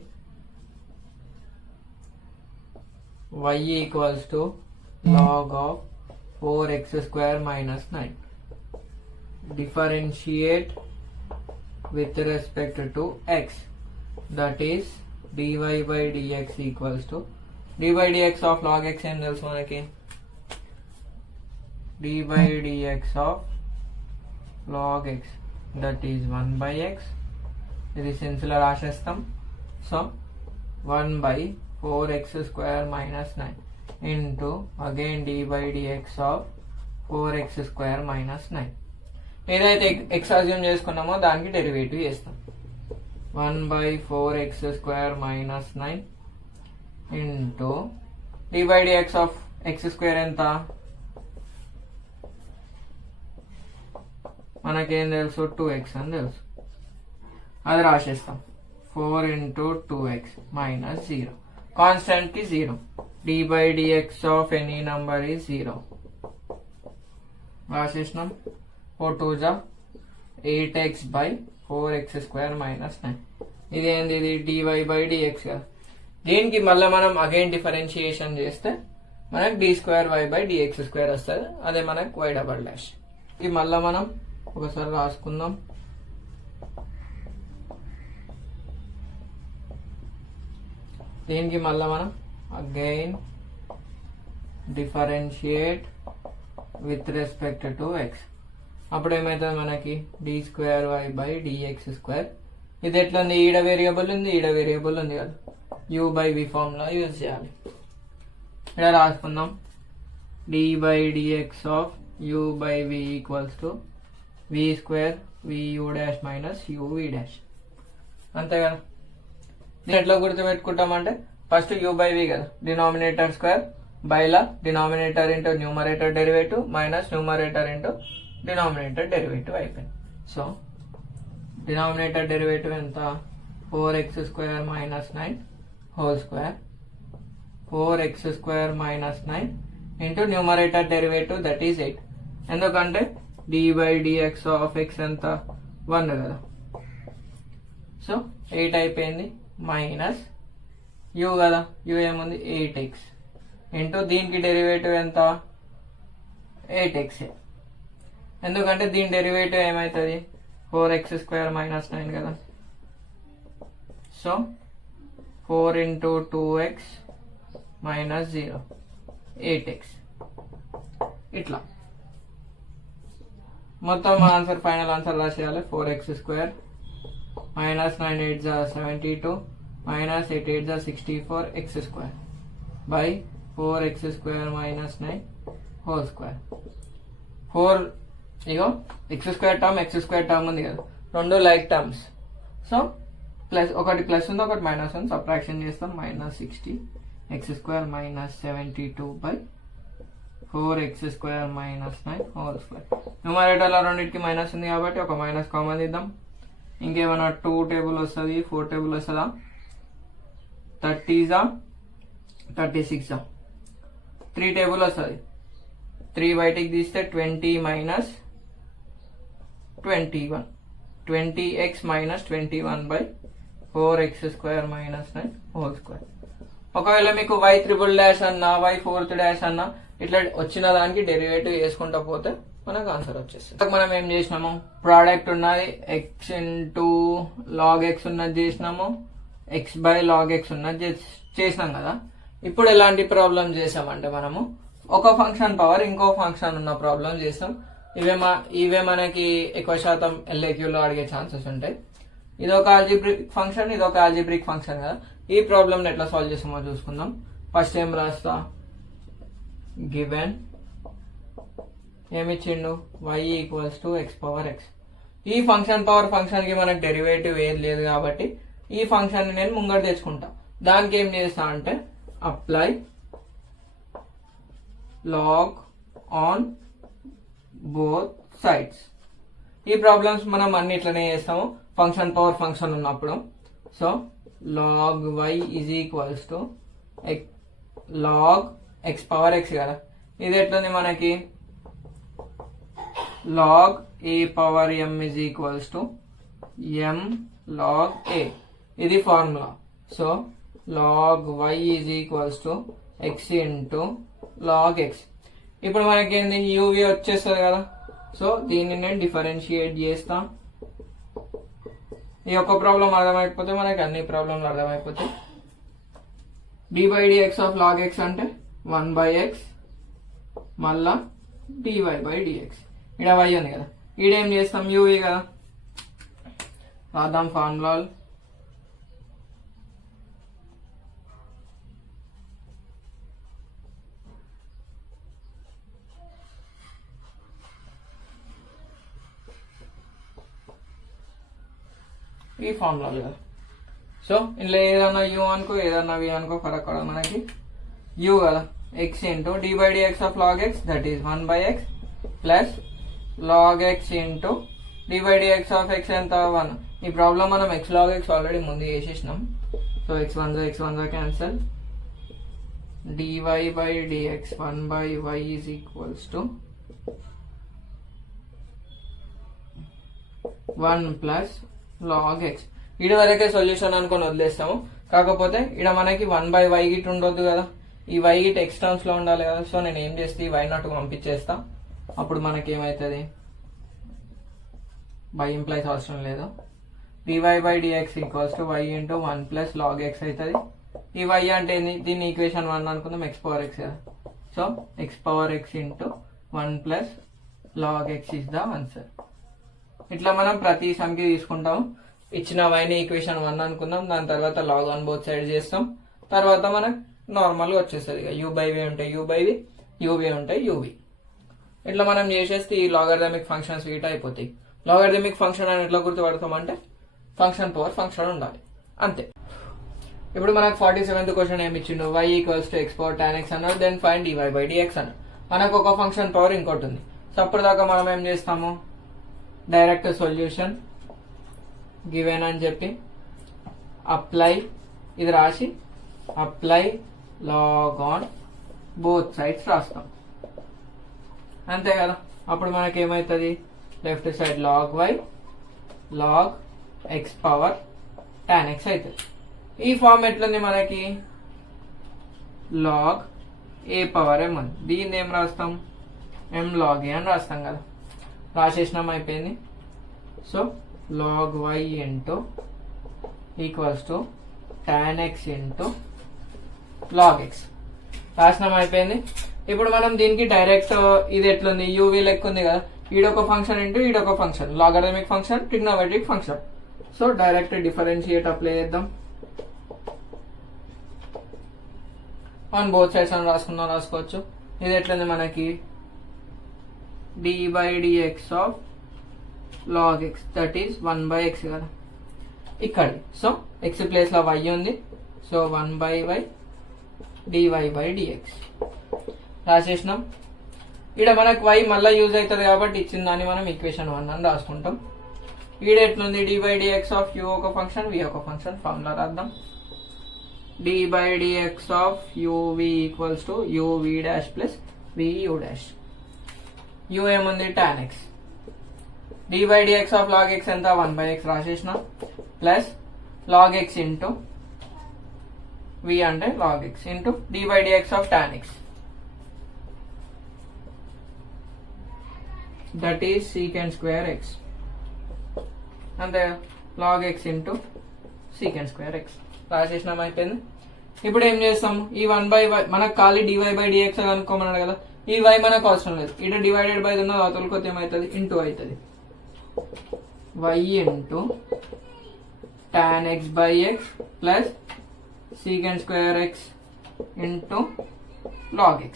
y equals to log of 4x square minus 9. Differentiate with respect to x, that is dy by dx equals to dy by dx of log x ఏం తెలుసు మనకి, dy by dx of log x that is 1 by x. ఇది sins లో రాసేస్తాం. So 1 by 4x square minus 9 into again dy by dx of 4x square minus 9. ఏదైతే x assume చేసుకున్నామో దానికి derivative చేస్తాం. 1 by 4x square minus 9 into dy by dx of x square ఎంత, మనకేం తెలుసు 2x అని తెలుసు, అది రాసేస్తాం. 4 into 2x minus 0, కాన్స్టెంట్ కి 0, dy by dx of any number is 0 రాసేసినాం. 4 2 8x by 4x square minus 9. ఇది ఏంది, ఇది డివై బై డిఎక్స్ కదా. దీనికి మళ్ళీ మనం అగైన్ డిఫరెన్షియేషన్ చేస్తే మనకు d square y by dx square వస్తుంది. అదే మనకు వై డబల్ డాష్. ఇది మళ్ళీ మనం ఒకసారి రాసుకుందాం. దీనికి మళ్ళీ మనం again differentiate with respect to x. అప్పుడు ఏమవుతుంది మనకి d square y by dx square. ఇది ఎట్లా ఉంది, ఈడ వేరియబుల్ ఉంది, ఈడ వేరియబుల్ ఉంది కదా, u by v formula use చేయాలి. ఇక్కడ రాసుకుందాం d by dx of u by v equals to v square v u dash minus u v dash. అంతే కదా. దీన్ని ఎట్లా గుర్తుపెట్టుకుంటామంటే ఫస్ట్ యూ బై వి కదా, డినామినేటర్ స్క్వేర్ బైలా denominator into numerator derivative minus numerator into denominator derivative అయిపోయింది. So denominator derivative ఎంత, 4x square minus 9 whole square 4x square minus 9 into numerator derivative that is 8. ఎందుకంటే d by dx of X ఎంత 1 కదా. So 8 అయిపోయింది minus you కదా, you ఏముంది 8x into దీనికి derivative ఎంత 8x. ఎందుకంటే దీని డెరివేటివ్ ఏమవుతుంది 4x స్క్వేర్ మైనస్ 9 కదా. So 4 into 2x minus 0 8x. ఇట్లా మొత్తం ఆన్సర్ ఫైనల్ ఆన్సర్ రాసేయాలి. 4x స్క్వేర్ మైనస్ 9 8 జా 72 మైనస్ 8 8 జా 64 x square by 4x square minus 9 whole square. 4 ego X square term ఉంది కదా, రెండు లైక్ టర్మ్స్. సో ప్లస్ ఒకటి ప్లస్ ఉంది, ఒకటి మైనస్ ఉంది, సబ్ట్రాక్షన్ చేస్తాం. Minus 60 X square minus 72 by 4x square minus 9 whole square. న్యూమరేటర్లో రెండింటికి మైనస్ ఉంది కాబట్టి ఒక మైనస్ కామన్ ఇద్దాం. ఇంకేమైనా 2 టేబుల్ వస్తుంది, 4 టేబుల్ వస్తుందా, 30 36 3 టేబుల్ వస్తుంది. 3 బయటికి తీస్తే 20 minus 21 20x minus 21 by 4x square minus 9 whole square. ఒకవేళ మీకు y ట్రిపుల్ డాష్ అన్నా y ఫోర్త్ డాష్ అన్నా ఇట్లా వచ్చిన దానికి డెరివేటివ్ వేసుకుంటా పోతే మనకు ఆన్సర్ వచ్చేస్తుంది. మనం ఏం చేసినాము, ప్రోడక్ట్ ఉన్నది x ఇంటూ లాగ్ x ఉన్నది చేసినాము, x బై లాగ్ x ఉన్నది చేసినాం కదా. ఇప్పుడు ఎలాంటి ప్రాబ్లం చేసామంటే మనము ఒక ఫంక్షన్ పవర్ ఇంకో ఫంక్షన్ ఉన్న ప్రాబ్లం చేస్తాం. ఇవే మనకి ఎక్కువ శాతం ఎల్ఏక్యూలో అడిగే ఛాన్సెస్ ఉంటాయి. ఇదొక ఆల్జిబ్రిక్ ఫంక్షన్, ఇదొక ఆల్జిబ్రిక్ ఫంక్షన్ కదా. ఈ ప్రాబ్లమ్ ఎట్లా సాల్వ్ చేస్తామో చూసుకుందాం. ఫస్ట్ ఏం రాస్తా, గివెన్ ఏమిచ్చిండు y equals to x power x. ఈ ఫంక్షన్ పవర్ ఫంక్షన్ కి మనకు డెరివేటివ్ ఏది లేదు కాబట్టి ఈ ఫంక్షన్ నేను ముంగట తెచ్చుకుంటా. దానికి ఏం చేస్తా అంటే apply log on both sides. ఈ ప్రాబ్లమ్స్ మనం అన్ని ఇట్లనే చేస్తాము ఫంక్షన్ పవర్ ఫంక్షన్ ఉన్నప్పుడు. So log y is equals to log x power x కదా. ఇది ఎట్లుంది మనకి log a power m is equals to m log a. ఇది formula. So log y is equals to x into log x. ఇప్పుడు మనకేంది uv వచ్చేస్తుంది కదా. So దీన్ని నేను డిఫరెన్షియేట్ చేస్తా. ఈ ఒక్క ప్రాబ్లం అర్థమైపోతే మనకి అన్ని ప్రాబ్లంలు అర్థమైపోతాయి. dy dx of log x అంటే 1/x మళ్ళా dy బై dx. ఇక్కడ y ఉంది కదా, ఈడేం చేస్తాం uv కదా. రాద్దాం ఫార్ములా. ఈ ఫార్ములాలు కదా. సో ఇందులో ఏదన్నా యూ అనుకో ఏదన్నా వి అనుకో ఫరక్ కూడా మనకి యూ కదా. X into d by dx of log x that is 1/x plus log x into d by dx of X ఎంత 1. ఈ ప్రాబ్లం మనం ఎక్స్ లాగ్ ఎక్స్ ఆల్రెడీ ముందు చేసేసినాం. So x1 cancel. dy by dx 1/y is equals to 1 plus log x. ఇడి వరకే solution అనుకొని వదిలేస్తాము. కాకపోతే ఇక్కడ మనకి 1/y గిట్ ఉండొద్దు కదా, ఈ y గిట్ x టర్మ్స్ లో ఉండాలి కదా. సో నేను ఏం చేస్తే ఈ y నాట్ పంపించేస్తా. అప్పుడు మనకి ఏమైతుంది, y ఇంప్లైస్ అవసరం లేదు. dy/dx equals to y into 1 + log x అవుతుంది. ఈ y అంటే ఏంది, దీన్ని ఈక్వేషన్ 1 అనుకుందాం, x⁴x కదా. So x⁴x into 1 + log x is the answer. ఇట్లా మనం ప్రతి సమ్కి తీసుకుంటాం. ఇచ్చిన వైని ఈక్వేషన్ 1 అనుకుందాం, దాని తర్వాత log 1 బోత్ సైడ్ చేస్తాం. తర్వాత మనకు నార్మల్ గా వచ్చేస్తుంది u/v ఉంటాయి u/v, uv ఉంటాయి uv. ఇట్లా మనం చేసేస్తే ఈ లాగరిథమిక్ ఫంక్షన్స్ వీట అయిపోతాయి. లాగరిథమిక్ ఫంక్షన్ అని ఎట్లా గుర్తుపడతామంటే ఫంక్షన్ పవర్ ఫంక్షన్ ఉండాలి, అంతే. ఇప్పుడు మనకు 47th క్వశ్చన్ ఏమి ఇచ్చిండు, y equals to x power tan x అన్నాడు. దెన్ ఫైండ్ dy/dx అన్నాడు. మనకు ఒక ఫంక్షన్ పవర్ ఇంకోటి ఉంది. సో అప్పటిదాకా మనం ఏం చేస్తాము, డైరెక్ట్ సొల్యూషన్ గివెన్ అని చెప్పి అప్లై ఇది రాసి apply log on both sides రాస్తాం, అంతే కదా. అప్పుడు మనకి ఏమవుతుంది, left side log y log x power tan x అవుతుంది. ఈ ఫార్మ్ ఎట్లుంది మనకి, log a పవర్ m ఉంది. దీన్ని ఏం రాస్తాం, m log a అని రాస్తాం కదా. రాసేసినాం, అయిపోయింది. So log y into equals to tan x into log x రాసినాం, అయిపోయింది. ఇప్పుడు మనం దీనికి డైరెక్ట్ ఇది ఎట్లుంది, uv లెక్క ఉంది కదా, ఈడొక ఫంక్షన్ ఇంటూ ఈడొక function, logarithmic function, trigonometric function. So direct differentiate apply చేద్దాం. ఆన్ బోత్ సైడ్స్ అని రాసుకోవచ్చు. ఇది ఎట్లుంది మనకి, d/dx of log x that is 1/x కదా ఇక్కడ. సో x ప్లేస్ లో y ఉంది, సో 1/y dy/dx రాసేసినాం. ఈడ మనకు y మళ్ళీ యూజ్ అవుతుంది కాబట్టి ఇచ్చిన దాన్ని మనం ఈక్వేషన్ 1 అని రాసుకుంటాం. ఈడ ఎట్లుంది, d/dx ఆఫ్ u ఒక ఫంక్షన్, v ఒక ఫంక్షన్. ఫార్ములా రాద్దాం, d/dx of uv equals to uv dash plus vu dash. u ఏముంది, tan x. d/dx of log x ఎంత, 1/x రాసేసిన, plus log x into v అంటే log x into d/dx of tan x that is secant square x, అంతే. log x into secant square x రాసేసినాం, అయిపోయింది. ఇప్పుడు ఏం చేస్తాం, ఈ 1/y మనకు ఖాళీ dy/dx అనుకోమన్నాడు కదా, ఈ y మనకు అవసరం లేదు. ఇక్కడ డివైడెడ్ బై ఉన్న అవతలకొత్త ఏమవుతుంది, ఇంటూ అవుతుంది. y into tan x/x plus secant square x into log x.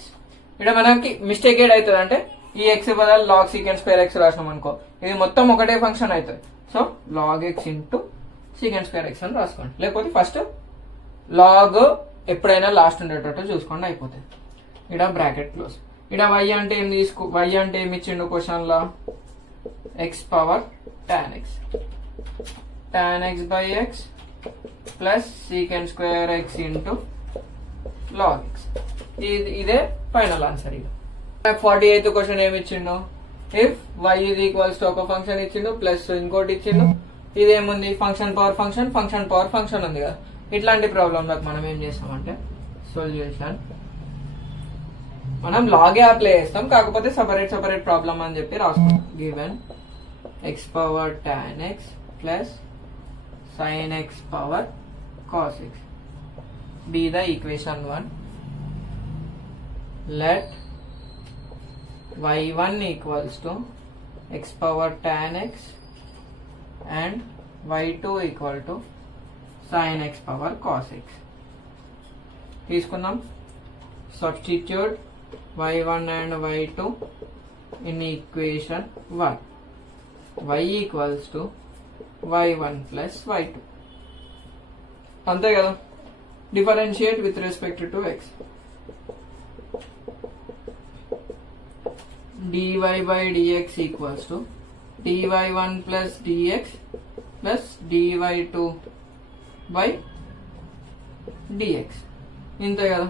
ఇక్కడ మనకి మిస్టేక్ ఏడవుతుంది అంటే ఈ x బదులు log secant square x రాసినాం అనుకో, ఇది మొత్తం ఒకటే ఫంక్షన్ అవుతుంది. So log x into secant square x అని రాసుకోండి. లేకపోతే ఫస్ట్ log ఎప్పుడైనా లాస్ట్ ఉండేటట్టు చూసుకోండి, అయిపోతుంది. ఇక్కడ బ్రాకెట్ క్లోజ్. ఇక్కడ y అంటే ఏం y అంటే ఏమి ఇచ్చిండు క్వశ్చన్ లా, x power tan x, tan x/x plus secant square x into log x. ఇదే ఫైనల్ ఆన్సర్. ఇక 48th క్వశ్చన్ ఏమి ఇచ్చిండు, if y is equals to ఒక ఫంక్షన్ ఇచ్చిండు ప్లస్ ఇంకోటి ఇచ్చిండు. ఇదేముంది, function power function, function power function ఉంది కదా. ఇట్లాంటి ప్రాబ్లంలకు మనం ఏం చేస్తామంటే సొల్యూషన్ మనం లాగే అప్లై చేస్తాం, కాకపోతే సపరేట్ ప్రాబ్లం అని చెప్పి రాస్తాం. Given x power tan x plus sin x power cos x be the equation 1. Let y1 equals to x power tan x and y2 equal to sin x power cos x. తీసుకున్నాం, substitute y1 and y2 in equation 1. y equals to y1 plus y2, అంతే కదా. Differentiate with respect to x. dy/dx equals to dy1 plus dx plus dy2 by dx, ఇంతే కదా.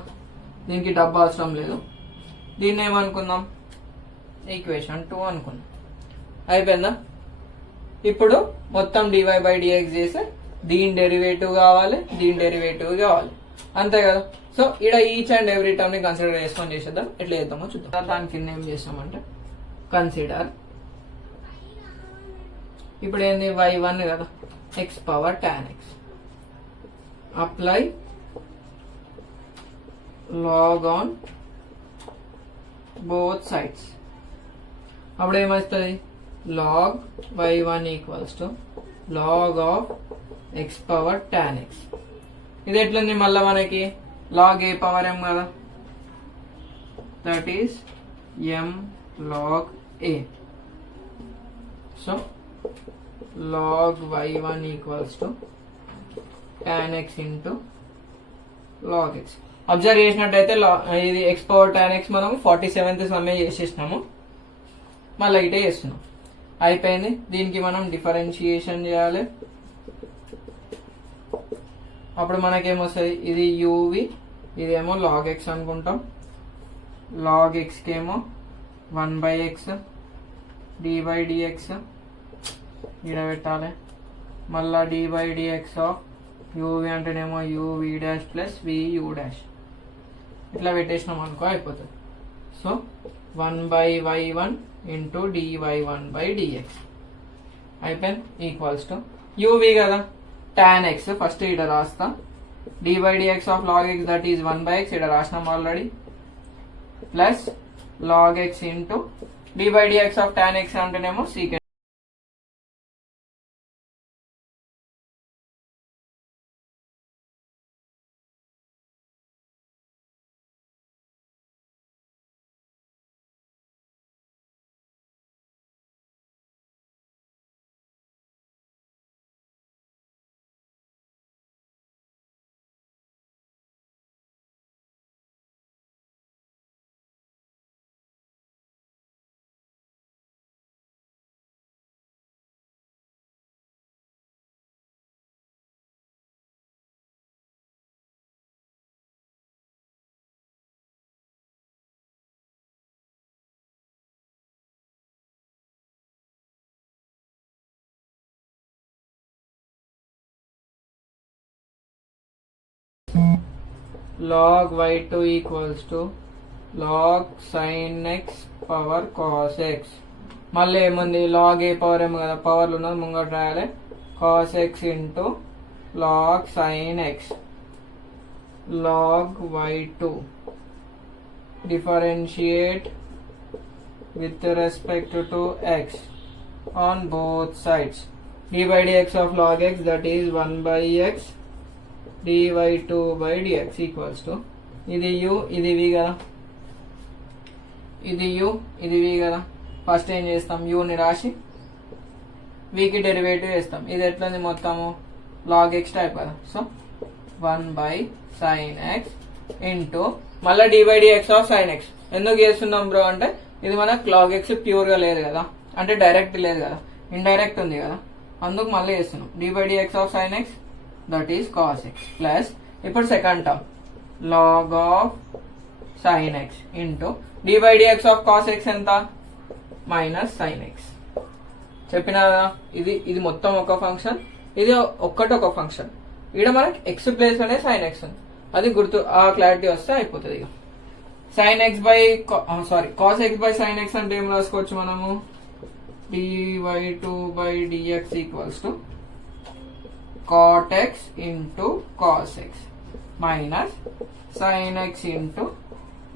దీనికి డబ్బా అవసరం లేదు. దీన్ని ఏమనుకుందాం, ఈక్వేషన్ 2 అనుకుందాం. అయిపోయిందా. ఇప్పుడు మొత్తం dy/dx చేస్తే దీని డెరివేటివ్ కావాలి, దీని డెరివేటివ్ కావాలి, అంతే కదా. సో ఇక్కడ ఈచ్ అండ్ ఎవ్రీ టర్మ్ ని కన్సిడర్ చేసుకొని చేసేద్దాం. ఎట్లా చేద్దామో చూద్దాం. దానికి ఏం చేస్తామంటే కన్సిడర్, ఇప్పుడు ఏంది y1 కదా, x power tan x, apply log on both sides. అప్పుడు ఏమవుతుంది, log y1 equals to log of x power tan x. ఇది ఎట్లుంది మళ్ళా మనకి log a పవర్ m కదా, that is m log a. So log y1 equals to tan x into log x. Observe చేసినట్టయితే ఇది x power tan x మనం 47th సమ్మే చేసేసినాము, మళ్ళీ ఇటే చేస్తున్నాం. అయిపోయింది. దీనికి మనం డిఫరెన్షియేషన్ చేయాలి. అప్పుడు మనకేమొస్తుంది, ఇది uv, ఇదేమో log x అనుకుంటాం. log x కేమో 1/x d/dx ఇక్కడ పెట్టాలి. మళ్ళా d/dx ఆఫ్ uv అంటేనేమో uv dash plus vu dash, ఇట్లా పెట్టేసినాం అనుకో అయిపోతుంది. సో 1/y1 ఇంటూ dy1/dx అయిపోయింది. ఈక్వల్స్ టు uv కదా, tan x ఫస్ట్ ఇక్కడ రాస్తా, d/dx of log x that is 1/x ఇక్కడ రాసినాం already, plus log x into d/dx of tan x అంటేనేమో secant. log y2 equals to log sin x power cos x. మళ్ళీ ఏముంది, log a power ఏమో కదా, పవర్లు ఉన్నది ముంగట రాయాలి, cos x into log sin x. log y2 differentiate with respect to x on both sides. d/dx of log x that is 1/x dy2/dx equals to ఇది u ఇది v కదా, ఇది u ఇది v కదా. ఫస్ట్ ఏం చేస్తాం, u ని రాసి v కి డెరివేటివ్ వేస్తాం. ఇది ఎట్లుంది మొత్తము log x టైప్ కదా. సో 1/sin x ఇంటూ మళ్ళీ d/dx ఆఫ్ sin x. ఎందుకు చేస్తున్నాం బ్రో అంటే ఇది మనకు log x ప్యూర్ గా లేదు కదా, అంటే డైరెక్ట్ లేదు కదా, ఇండైరెక్ట్ ఉంది కదా, అందుకు మళ్ళీ చేస్తున్నాం. d/dx of sin x that is cos x plus ఇప్పుడు second term log of sin x into d/dx of cos x ఎంత, మైనస్ sin x. చెప్పినా కదా, ఇది మొత్తం ఒక ఫంక్షన్, ఇది ఒక్కటి ఒక ఫంక్షన్. ఇక్కడ మనకి x ప్లేస్ లోనే sin x ఉంది, అది గుర్తు, ఆ క్లారిటీ వస్తే అయిపోతుంది. ఇక sin x by cos x by sin x అంటే ఏం రాసుకోవచ్చు మనము, dy2/dx equals to cot x into cos x minus sin x into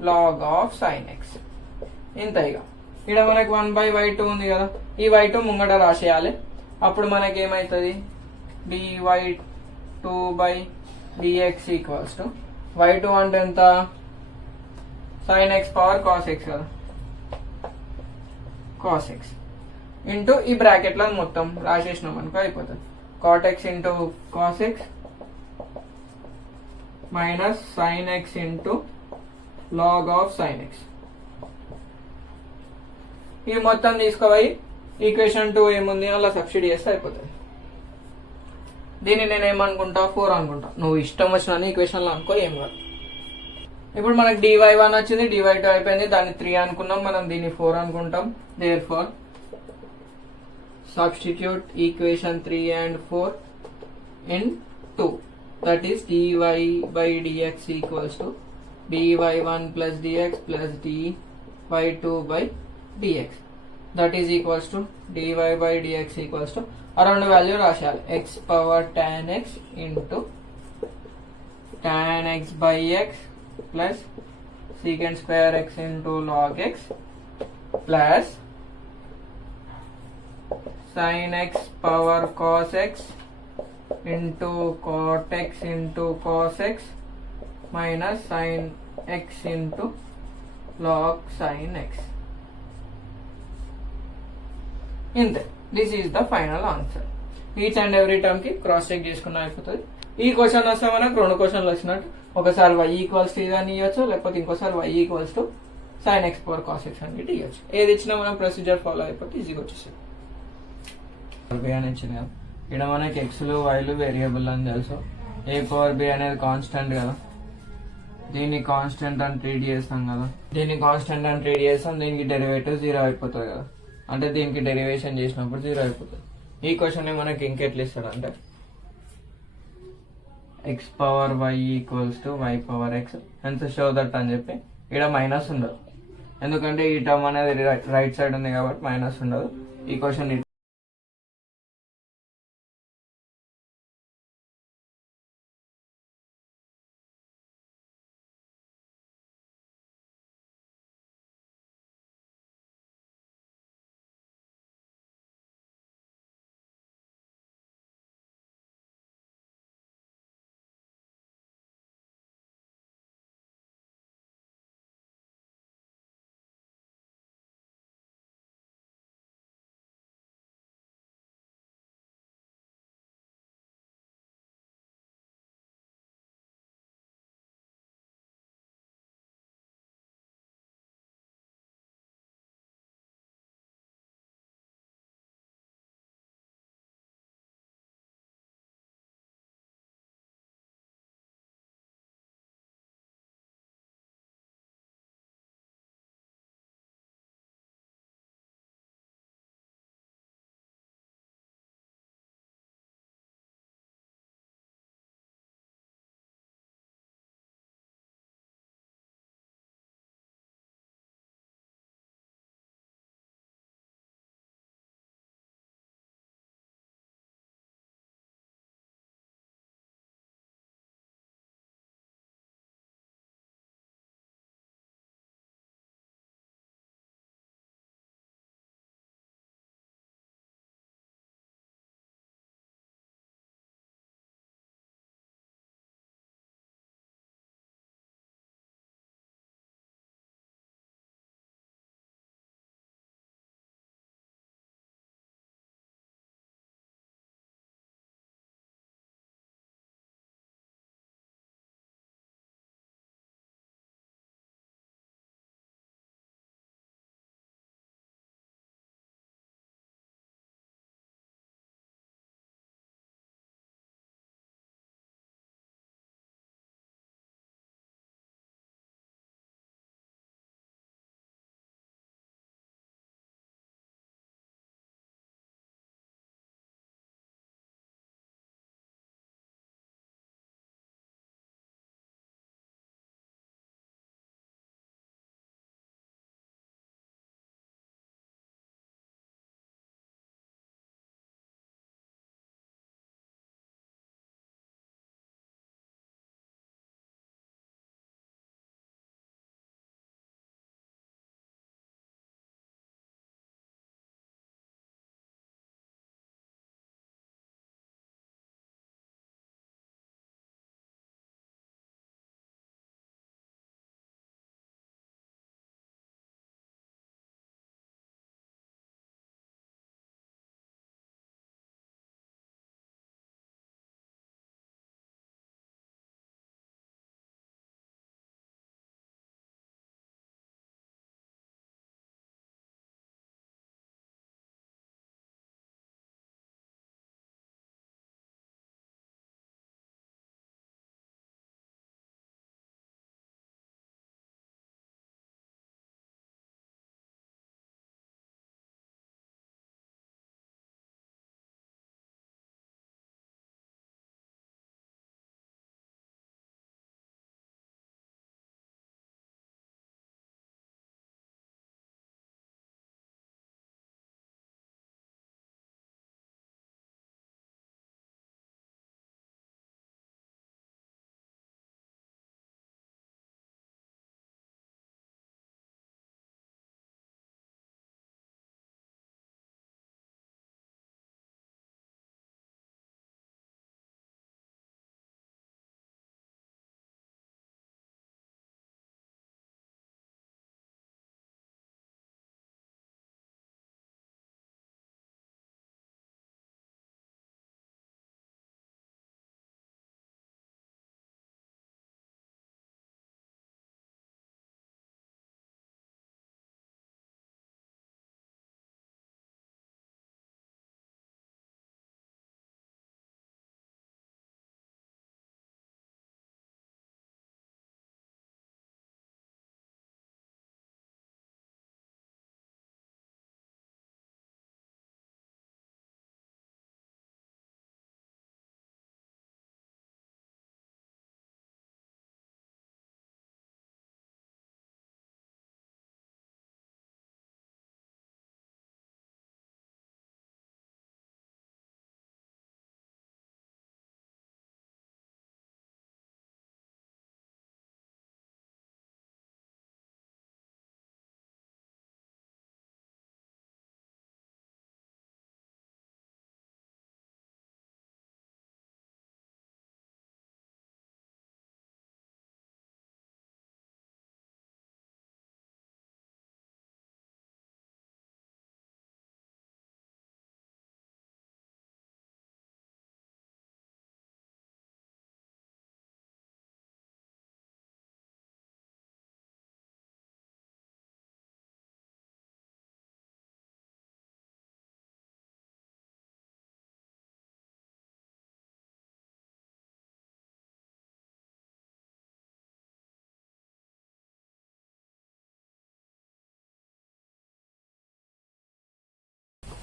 log of sin x. ఇంత. ఇక ఇక్కడ మనకి 1/y2 ఉంది కదా, ఈ y2 ముంగట రాసేయాలి. అప్పుడు మనకి ఏమవుతుంది, dy2/dx ఈక్వల్స్ టు y2 అంటే ఎంత, sin x power cos x కదా, cos x ఇంటూ ఈ బ్రాకెట్ లో మొత్తం రాసేసినాం అనుకో అయిపోతుంది. cot x into cos x minus sin x into log of sin x. ఈ మొత్తం తీసుకోపోయి ఈక్వేషన్ 2 ఏముంది అలా సబ్స్టిట్యూట్ చేస్తే అయిపోతుంది. దీన్ని నేను ఏమనుకుంటా, 4 అనుకుంటా, నువ్వు ఇష్టం వచ్చిన ఈక్వేషన్ లో అనుకో, ఏం కాదు. ఇప్పుడు మనకి dy1 వచ్చింది, dy2 అయిపోయింది, దాన్ని 3 అనుకున్నాం, మనం దీన్ని 4 అనుకుంటాం. therefore substitute equation 3 and 4 in 2, that is dy by dx equals to dy1 plus dx plus dy2 by dx, that is equals to dy by dx equals to around value రాశాలి x power tan x into tan x by x plus secant square x into log x plus sin x power cos x into cot x into cos x minus sin x into log sin x. ఇంతే, this is the final answer. Each and every term కి cross check చేసుకున్న అయిపోతుంది. ఈ question వస్తే మనకు రెండు క్వశ్చన్లు వచ్చినట్టు, ఒకసారి y ఈక్వల్స్ టు ఇదని ఇవ్వచ్చు, లేకపోతే ఇంకోసారి y equals to sin x power cos x అని ఇవ్వచ్చు. ఏది ఇచ్చినా మనం ప్రొసీజర్ ఫాలో అయిపోతే ఈజీగా వచ్చేసింది. అని ఇచ్చింది కదా, ఇక్కడ మనకి ఎక్స్లు వైలు వేరియబుల్ అని తెలుసు. ఏ పవర్ బి అనేది కాన్స్టెంట్ కదా, దీన్ని కాన్స్టెంట్ అని ట్రీట్ చేస్తాం కదా, దీన్ని కాన్స్టెంట్ అని ట్రీట్ చేస్తాం, దీనికి డెరివేటివ్ 0 అయిపోతుంది కదా, అంటే దీనికి డెరివేషన్ చేసినప్పుడు 0 అయిపోతుంది. ఈ క్వశ్చన్ మనకి ఇంకెట్లా ఇస్తాడు అంటే x power y equals to y power x ఎంత షో దట్ అని చెప్పి, ఇక్కడ మైనస్ ఉండదు ఎందుకంటే ఈ టర్మ్ అనేది రైట్ సైడ్ ఉంది కాబట్టి మైనస్ ఉండదు. ఈ క్వశ్చన్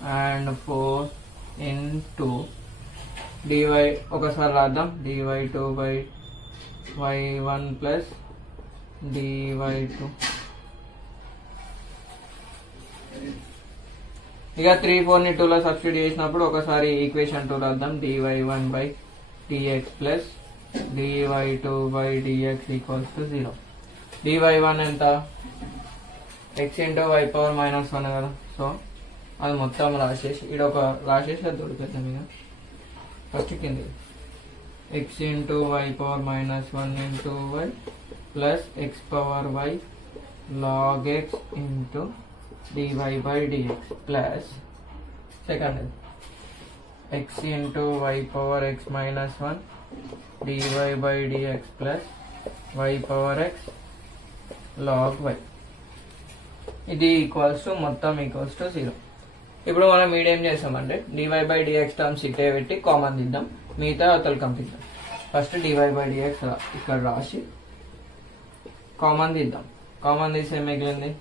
అండ్ 4 into dy ఒకసారి రాద్దాం, dy2 by y1 plus dy2. ఇక 3, 4ని 2లో సబ్స్టిట్యూట్ చేసినప్పుడు ఒకసారి ఈక్వేషన్ 2 రాద్దాం, dy1 by dx plus dy2 by dx equals to 0. dy1 ఎంత, x into y power minus 1 కదా. సో అది మొత్తం రాసేసి ఇక్కడ ఒక రాసేసి అది దొరుకుతాం. ఇక ఫస్ట్ కింద x into y power minus 1 into y plus x power y log x into dy by dx plus second x into y power x minus 1 dy by dx plus y power x log y. ఇది equals to మొత్తం equals to 0. ఇప్పుడు మనం medium చేస్తామంటే dy by dx terms ఇటే పెట్టి common దిద్దాం, మిగతా అవతల complete. First dy by dx ఇక్కడ రాసి కామన్ దిద్దాం. కామన్ తీస్తే మిగిలింది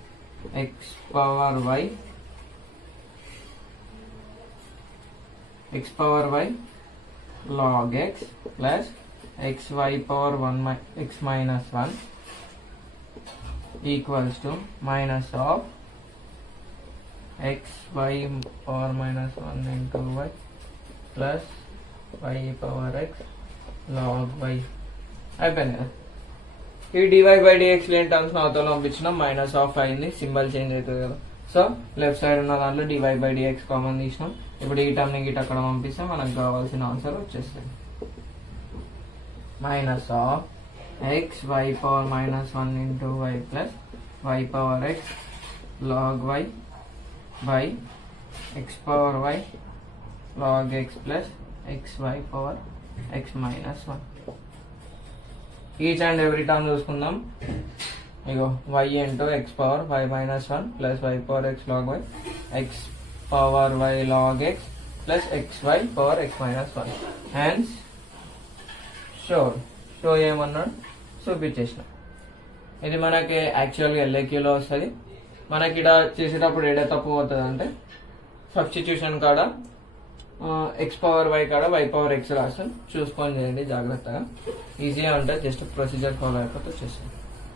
x power y log x plus xy power 1 x minus 1 equals to minus of xy power minus 1 into y plus y power x log y. అయిపోయింది కదా. ఈ dy by dx లేని terms అవతల పంపించినాం, minus of అయింది, symbol change అవుతుంది కదా. So left side ఉన్న దాంట్లో dy by dx కామన్ తీసినాం. ఇప్పుడు ఈ టర్మ్ ని గిట్ అక్కడ పంపిస్తే మనకు కావాల్సిన ఆన్సర్ వచ్చేస్తుంది. Minus of xy power minus 1 into y plus y power x log y by x power y log x plus xy power x minus 1. Each and every term చూసుకుందాం. ఇగో y into x power y minus 1 plus y power x log y, x power y log x plus xy power x minus 1. Hence show ఏమన్నాడు చూపించేసిన. ఇది మనకి యాక్చువల్గా ఎల్ఏక్యూలో వస్తుంది. మనకి ఇక్కడ చేసేటప్పుడు ఏడా తప్పు పోతుంది అంటే సబ్స్టిట్యూషన్ కాడ x పవర్ y కాడ y పవర్ x రాస్తాం, చూసుకొని చేయండి జాగ్రత్తగా. ఈజీగా ఉంటుంది, జస్ట్ ప్రొసీజర్ ఫాలో అయిపోతే వచ్చేస్తుంది.